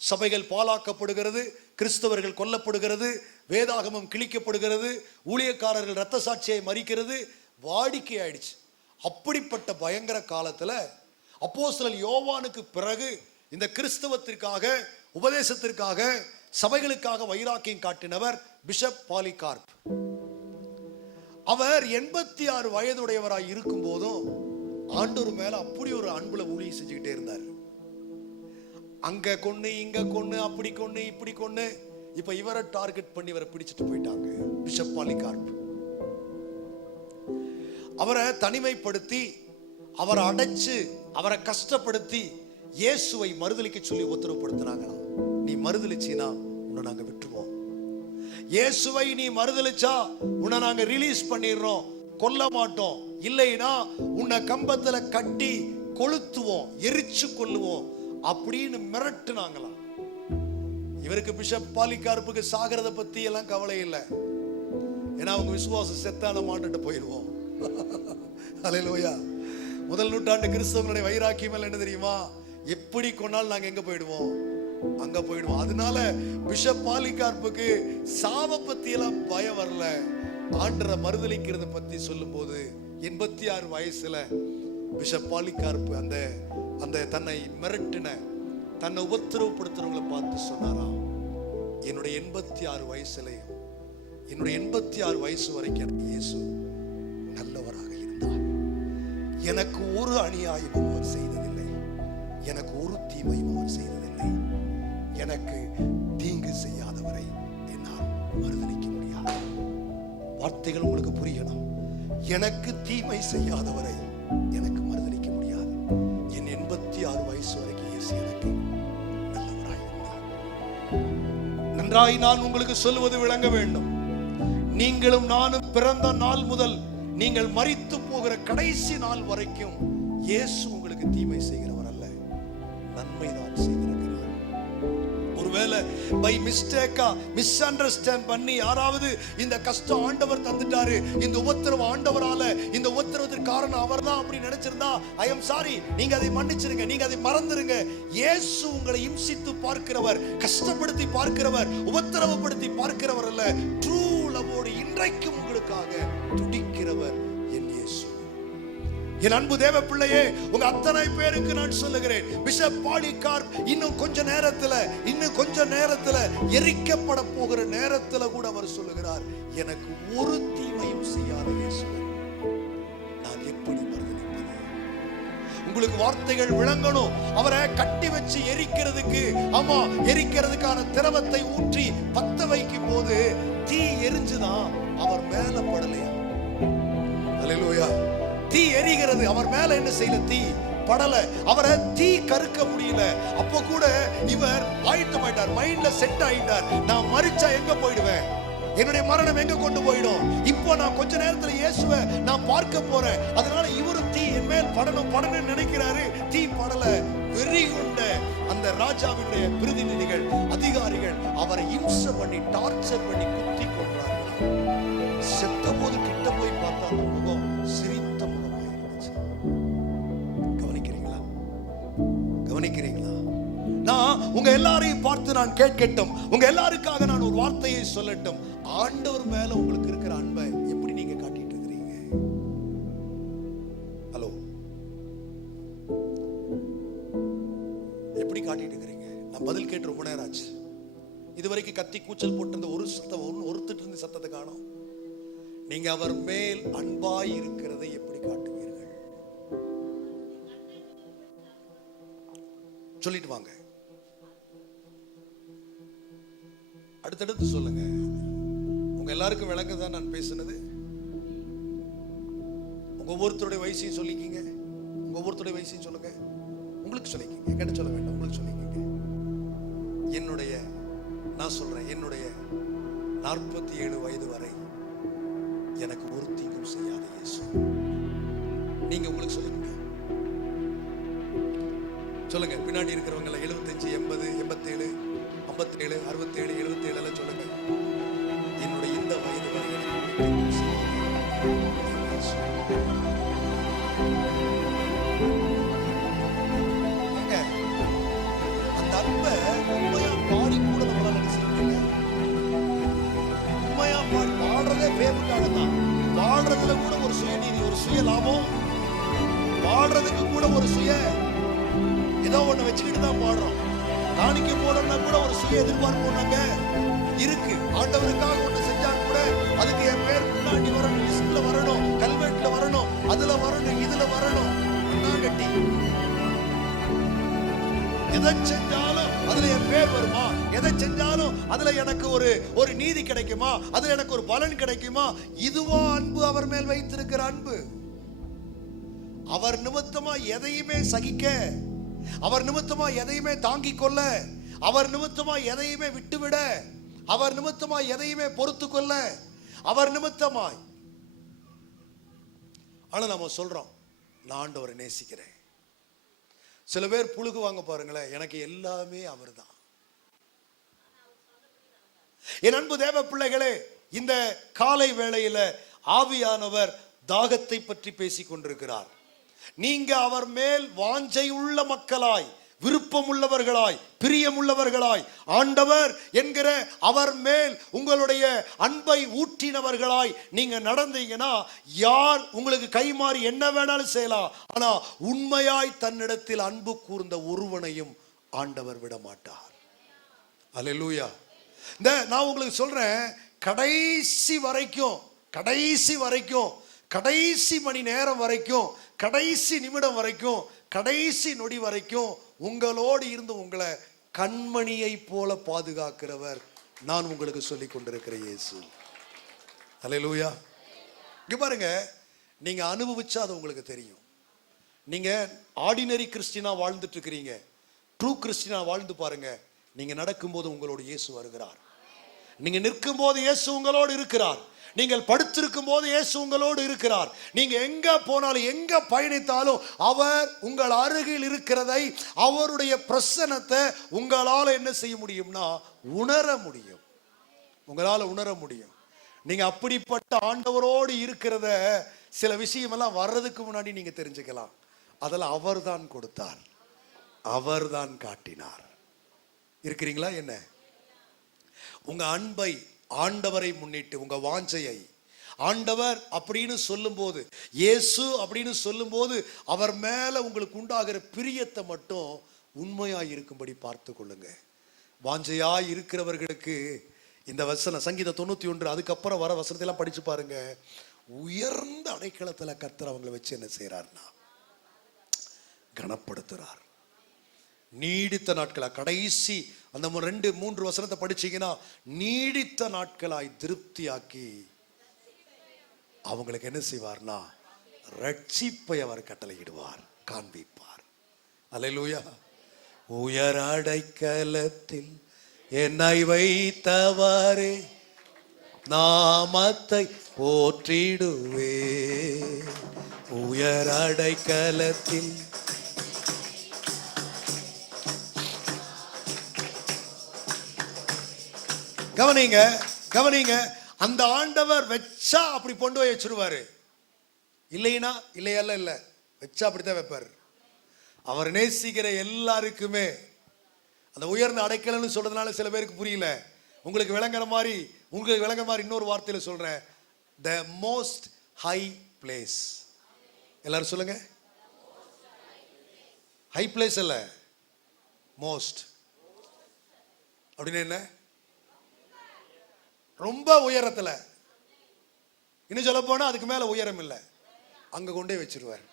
சபைகள் பாழாக்கப்படுகிறது, கிறிஸ்தவர்கள் கொல்லப்படுகிறது, வேதாகமம் கிழிக்கப்படுகிறது, ஊழியக்காரர்கள் இரத்த சாட்சியை மறிக்கிறது, வாடிக்கை ஆயிடுச்சு. அப்படிப்பட்ட பயங்கர காலத்துல அப்போஸ்தலன் யோவானுக்கு பிறகு இந்த கிறிஸ்தவத்திற்காக, உபதேசத்திற்காக, சபைகளுக்காக வைராக்கியம் காட்டினவர் பிஷப் பாலிகார்ப். அவர் 86 வயதுடையவராய் இருக்கும் போதும் ஆண்டவர் மேல அப்படி ஒரு அன்புல ஊழியம் செஞ்சுக்கிட்டே இருந்தார். அங்க கொன்னு, இங்க கொன்னு, அப்படி கொன்னு, இப்படி கொன்னு, இப்ப இவரை டார்கெட் பண்ணி இவரை பிடிச்சிட்டு போயிட்டாங்க பிஷப் பாலிகார்ப். அவரை தனிமைப்படுத்தி, அவரை அடைச்சு, அவரை கஷ்டப்படுத்தி இயேசுவை மறுதலிக்க சொல்லி உத்தரவுப்படுத்தினாங்களாம். நீ மறுதலிச்சினா உன்னை நாங்க விட்டுருவோம், இயேசுவை நீ மறுதலிச்சா உன்னை நாங்க ரிலீஸ் பண்ணிடுறோம், கொல்ல மாட்டோம், இல்லைன்னா உன்னை கம்பத்துல கட்டி கொளுத்துவோம், எரிச்சு கொல்லுவோம் அப்படின்னு மிரட்டுனாங்களாம். இவருக்கு பிஷப் பாலிகார்ப்புக்கு சாகிறத பத்தி எல்லாம் கவலை இல்லை, ஏன்னா அவங்க விசுவாசம் செத்தான மாட்டுட்டு போயிடுவோம். அல்லேலூயா. முதல் நூற்றாண்டு கிறிஸ்தவனுடைய வைராக்கியம் என்ன தெரியுமா? எப்படி கொண்டாலும் நாங்க எங்க போயிடுவோம்? அங்க போயிடுவோம். அதனால பிஷப் பாலிகார்ப்புக்கு சாவ பத்தி எல்லாம் பயம் வரல. ஆண்டரை மறுதலிக்கிறத பத்தி சொல்லும் போது 86 வயசுல பிஷப் பாலிகார்ப்பு அந்த தன்னை மிரட்டின, தன்னை உபத்திரவப்படுத்துறவங்களை பார்த்து சொன்னாராம், என்னுடைய 86 வயசுலையும், என்னுடைய 86 வயசு வரைக்கும் இயேசு நல்லவராக இருந்தார். எனக்கு ஒரு அநியாயமும் அவர் செய்ததில்லை, எனக்கு ஒரு தீமையும் அவர் செய்ததில்லை, எனக்கு தீங்கு செய்யாதவரை என்னால் மறுதலிக்க முடியாது. வார்த்தைகள் உங்களுக்கு புரியணும். எனக்கு தீமை செய்யாதவரை எனக்கு மறுதலிக்க முடியாது. நன்றாய் நான் உங்களுக்கு சொல்லுவது விளங்க வேண்டும். நீங்களும் நானும் பிறந்த நாள் முதல் நீங்கள் மரித்து போகிற கடைசி நாள் வரைக்கும் இயேசு உங்களுக்கு தீமை செய்கிறவர் அல்ல, நன்மைதான் செய்திருக்கிறார். ஒருவேளை பை மிஸ்டேக்கா மிஸ் அண்டர்ஸ்டாண்ட் பண்ணி யாராவது இந்த கஷ்டம் ஆண்டவர் தந்துட்டாரு, இந்த உபத்திரவம் ஆண்டவரால, இந்த உபத்திரவத்திற்கு காரணம் அவர்தான் அப்படி நினைச்சிருந்தா ஐ எம் சாரி, நீங்க அதை மன்னிச்சிருங்க, நீங்க அதை மறந்துருங்க. இயேசு உங்களை இம்சித்து பார்க்கிறவர், கஷ்டப்படுத்தி பார்க்கிறவர், உபத்திரவப்படுத்தி பார்க்கிறவர் அல்ல. ட்ரூ லவோடு இன்றைக்கும் உங்களுக்காக துடிக்கிறவர் என் இயேசு. என் அன்பு தேவ பிள்ளையே, உங்க அத்தனை பேருக்கு நான் சொல்லுகிறேன், பிஷப் பாலிகார்ப் இன்னும் கொஞ்ச நேரத்துல எரிக்கப்பட போகிற நேரத்துல கூட அவர் சொல்லுகிறார், எனக்கு ஒரு தீமையும் செய்யாத இயேசுவை நான் எப்படி மறந்துவிட்டது? உங்களுக்கு வார்த்தைகள் விளங்கணும். அவரை கட்டி வச்சு எரிக்கிறதுக்கான திரவத்தை ஊற்றி பத்த வைக்கும் போது தீ எரிஞ்சுதான், அவர் மேல படலையா? அல்லேலூயா. தீ எரிகிறது, அவர் மேல என்ன செய்யல? தீ படல. அவரை தீ கருக்க முடியல. அப்போ கூட இவர் ஆயத்தமாயிட்டார், மைண்ட்ல செட் ஆயிட்டார். நான் மரிச்சா எங்க போயிடுவேன்? என்னுடைய மரணம் எங்க கொண்டு போயிடும்? இப்போ நான் கொஞ்ச நேரத்துல இயேசுவை நான் பார்க்க போறேன், அதனால இவரும் தீ என் மேல் படணும் நினைக்கிறாரு. தீ படல. வெறி கொண்ட அந்த ராஜாவினுடைய பிரதிநிதிகள், அதிகாரிகள் அவரை இம்சை பண்ணி, டார்ச்சர் பண்ணி குத்தி கொண்டார்கள். செத்த போது கிட்ட போய் பார்த்தா அந்த முகம் சிரித்த முகமாக இருந்துச்சு. கவனிக்கிறீங்களா? நான் உங்க எல்லாரையும் பார்த்து நான் கேட்கட்டும், உங்க எல்லாருக்காக நான் ஒரு வார்த்தையை சொல்லட்டும். ஆண்டவர் மேல உங்களுக்கு இருக்கிற அன்பை எப்படி நீங்க காட்டிட்டு இருக்கிறீங்க? ஹலோ, எப்படி காட்டிட்டு இருக்கிறீங்க? நான் பதில் கேட்டு ரொம்ப நேரம் ஆச்சு. இதுவரைக்கும் கத்தி கூச்சல் போட்டிருந்த ஒரு சத்தம், ஒருத்திட்டு இருந்த சத்தத்தை காணோம். நீங்க அவர் மேல் அன்பாய் இருக்கிறதை எப்படி காட்டுவீர்கள்? சொல்லிட்டு வாங்க, அடுத்தடுத்து சொல்லுங்க. உங்க எல்லாருக்கும் விளங்குதான் நான் பேசுனது. உங்க ஒவ்வொருத்தருடைய வயசையும் சொல்லிக்கிங்க, உங்க ஒவ்வொருத்தருடைய வயசையும் சொல்லுங்க. உங்களுக்கு சொல்லிக்கிங்க, கேட்டு சொல்ல வேண்டாம், உங்களுக்கு சொல்லிக்கிங்க. நான் சொல்றேன், என்னுடைய 47 வயது வரை எனக்கு ஒரு தீங்கும் செய்யாத இயேசு. நீங்க உங்களுக்கு சொல்லுங்க, சொல்லுங்க. பின்னாடி இருக்கிறவங்க 75, 80, 87, 57, 67, 77 எல்லாம் சொல்லுங்க. என்னுடைய இந்த வயது வரை அந்த அன்பை உண்மையா பாடி கூட நம்மளால நினைச்சிருக்கீங்க. உண்மையா பாடுறதே பேருக்காக தான். பாடுறதுல கூட ஒரு சுயநீதி, ஒரு சுய லாபம், பாடுறதுக்கு கூட ஒரு சுய ஏதோ ஒண்ணு வச்சுக்கிட்டு தான் பாடுறோம். காணிக்க போடணும்னா கூட ஒரு சுய எதிர்பார்ப்பு ஒண்ணாங்க இருக்கு. ஆண்டவருக்காக ஒண்ணு செஞ்சா கூட அதுக்கு என் பேர் முன்னாடி வரணும், லிஸ்ட்ல வரணும், கல்வெட்டுல வரணும், அதுல வரணும், இதுல வரணும். கட்டி எதை செஞ்சாலும் அதுல என் பேர் வருமா? எதை செஞ்சாலும் அதுல எனக்கு ஒரு நீதி கிடைக்குமா? அதுல எனக்கு ஒரு பலன் கிடைக்குமா? இதுவா அன்பு? அவர் மேல் வைத்திருக்கிற அன்பு. அவர் நிமித்தமா எதையுமே சகிக்க, அவர் நிமித்தமா எதையுமே தாங்கிக் கொள்ள, அவர் நிமித்தமா எதையுமே விட்டுவிட, அவர் நிமித்தமா எதையுமே பொறுத்து கொள்ள, அவர் நிமித்தமாய். ஆனா நம்ம சொல்றோம், நான் ஆண்டவரை நேசிக்கிறேன். சில பேர் புழுகுவாங்க பாருங்களேன், எனக்கு எல்லாமே அவர் தான். என் அன்பு தேவ பிள்ளைகளே, இந்த காலை வேளையில ஆவியானவர் தாகத்தை பற்றி பேசிக் கொண்டிருக்கிறார். நீங்க அவர் மேல் வாஞ்சை உள்ள மக்களாய், விருப்பம் உள்ளவர்களாய், பிரியமுள்ளவர்களாய், ஆண்டவர் என்கிற அவர் மேல் உங்களுடைய அன்பை ஊற்றினவர்களாய் நீங்க நடந்தீங்கன்னா, யார் உங்களுக்கு கைமாறி என்ன வேணாலும் செய்யலாம். ஆனா உண்மையாய் தன்னிடத்தில் அன்பு கூர்ந்த ஒருவனையும் ஆண்டவர் விட மாட்டார். அல்லேலூயா. நான் உங்களுக்கு சொல்றேன், கடைசி வரைக்கும், கடைசி மணி நேரம் வரைக்கும், கடைசி நிமிடம் வரைக்கும், கடைசி நொடி வரைக்கும் உங்களோடு இருந்து உங்களை கண்மணியை போல பாதுகாக்கிறவர் நான் உங்களுக்கு சொல்லிக் கொண்டிருக்கிற இயேசு. அல்லேலூயா. இங்க பாருங்க, நீங்க அனுபவிச்சா அது உங்களுக்கு தெரியும். நீங்க ஆர்டினரி கிறிஸ்டியனா வாழ்ந்துட்டு இருக்கிறீங்க, ட்ரூ கிறிஸ்டியனா வாழ்ந்து பாருங்க. நீங்க நடக்கும்போது உங்களோட இயேசு வருகிறார். நீங்க நிற்கும் போது இயேசு உங்களோடு இருக்கிறார். நீங்கள் படுத்திருக்கும் போது இயேசு உங்களோடு இருக்கிறார். நீங்க எங்க போனாலும் எங்க பயணித்தாலும் அவர் உங்கள் அருகில் இருக்கிறதை, அவருடைய பிரசன்னத்தை உங்களால என்ன செய்ய முடியும்னா உணர முடியும். உங்களால உணர முடியும். நீங்க அப்படிப்பட்ட ஆண்டவரோடு இருக்கிறத சில விஷயமெல்லாம் வர்றதுக்கு முன்னாடி நீங்க தெரிஞ்சுக்கலாம். அதெல்லாம் அவர்தான் கொடுத்தார், அவர்தான் காட்டினார். இருக்கிறீங்களா? என்ன உங்க அன்பை ஆண்டவரை முன்னிட்டு, உங்க வாஞ்சையை ஆண்டவர் அப்படின்னு சொல்லும் போது, இயேசு அப்படின்னு சொல்லும் போது அவர் மேல உங்களுக்கு உண்டாகிற பிரியத்தை மட்டும் உண்மையாய் இருக்கும்படி பார்த்து கொள்ளுங்க. வாஞ்சையாய் இருக்கிறவர்களுக்கு இந்த வசனம் சங்கீதம் 91 அதுக்கப்புறம் வர வசனத்தை எல்லாம் படிச்சு பாருங்க. உயர்ந்த அடைக்கலத்துல கர்த்தர் அவங்களை வச்சு என்ன செய்யறாருன்னா கனப்படுத்துறார். நீடித்த நாட்களா, கடைசி அந்த 2-3 வசனத்தை படிச்சீங்கன்னா, நீடித்த நாட்களாய் திருப்தியாக்கி அவங்களுக்கு என்ன செய்வார்னா ரட்சிப்பை அவர் கட்டளையிடுவார், காண்பிப்பார். அல்லேலூயா. உயர் அடைக்கலத்தில் என்னை வைத்தவரே நாமத்தை போற்றிடுவே. உயர் அடைக்கலத்தில் கவனிங்க, கவனிங்க. அந்த ஆண்டவர் வச்சா அப்படி கொண்டு போய் வச்சிருவாரு. இல்லைன்னா இல்லையல்ல, இல்ல வச்சா அப்படித்தான் வைப்பாரு. அவர் நேசிக்கிற எல்லாருக்குமே அந்த உயர்ந்த அடைக்கலன்னு சொல்றதுனால சில பேருக்கு புரியல. உங்களுக்கு விளங்குற மாதிரி, உங்களுக்கு விளங்குற மாதிரி இன்னொரு வார்த்தையில சொல்றேன். the most high place. எல்லாரும் சொல்லுங்க. ஹை பிளேஸ் அல்ல, மோஸ்ட் அப்படின்னு என்ன? ரொம்ப உயரத்துல. இன்னும் சொல்ல போனா அதுக்கு மேல உயரம் இல்லை, அங்க கொண்டே வச்சிருவார்.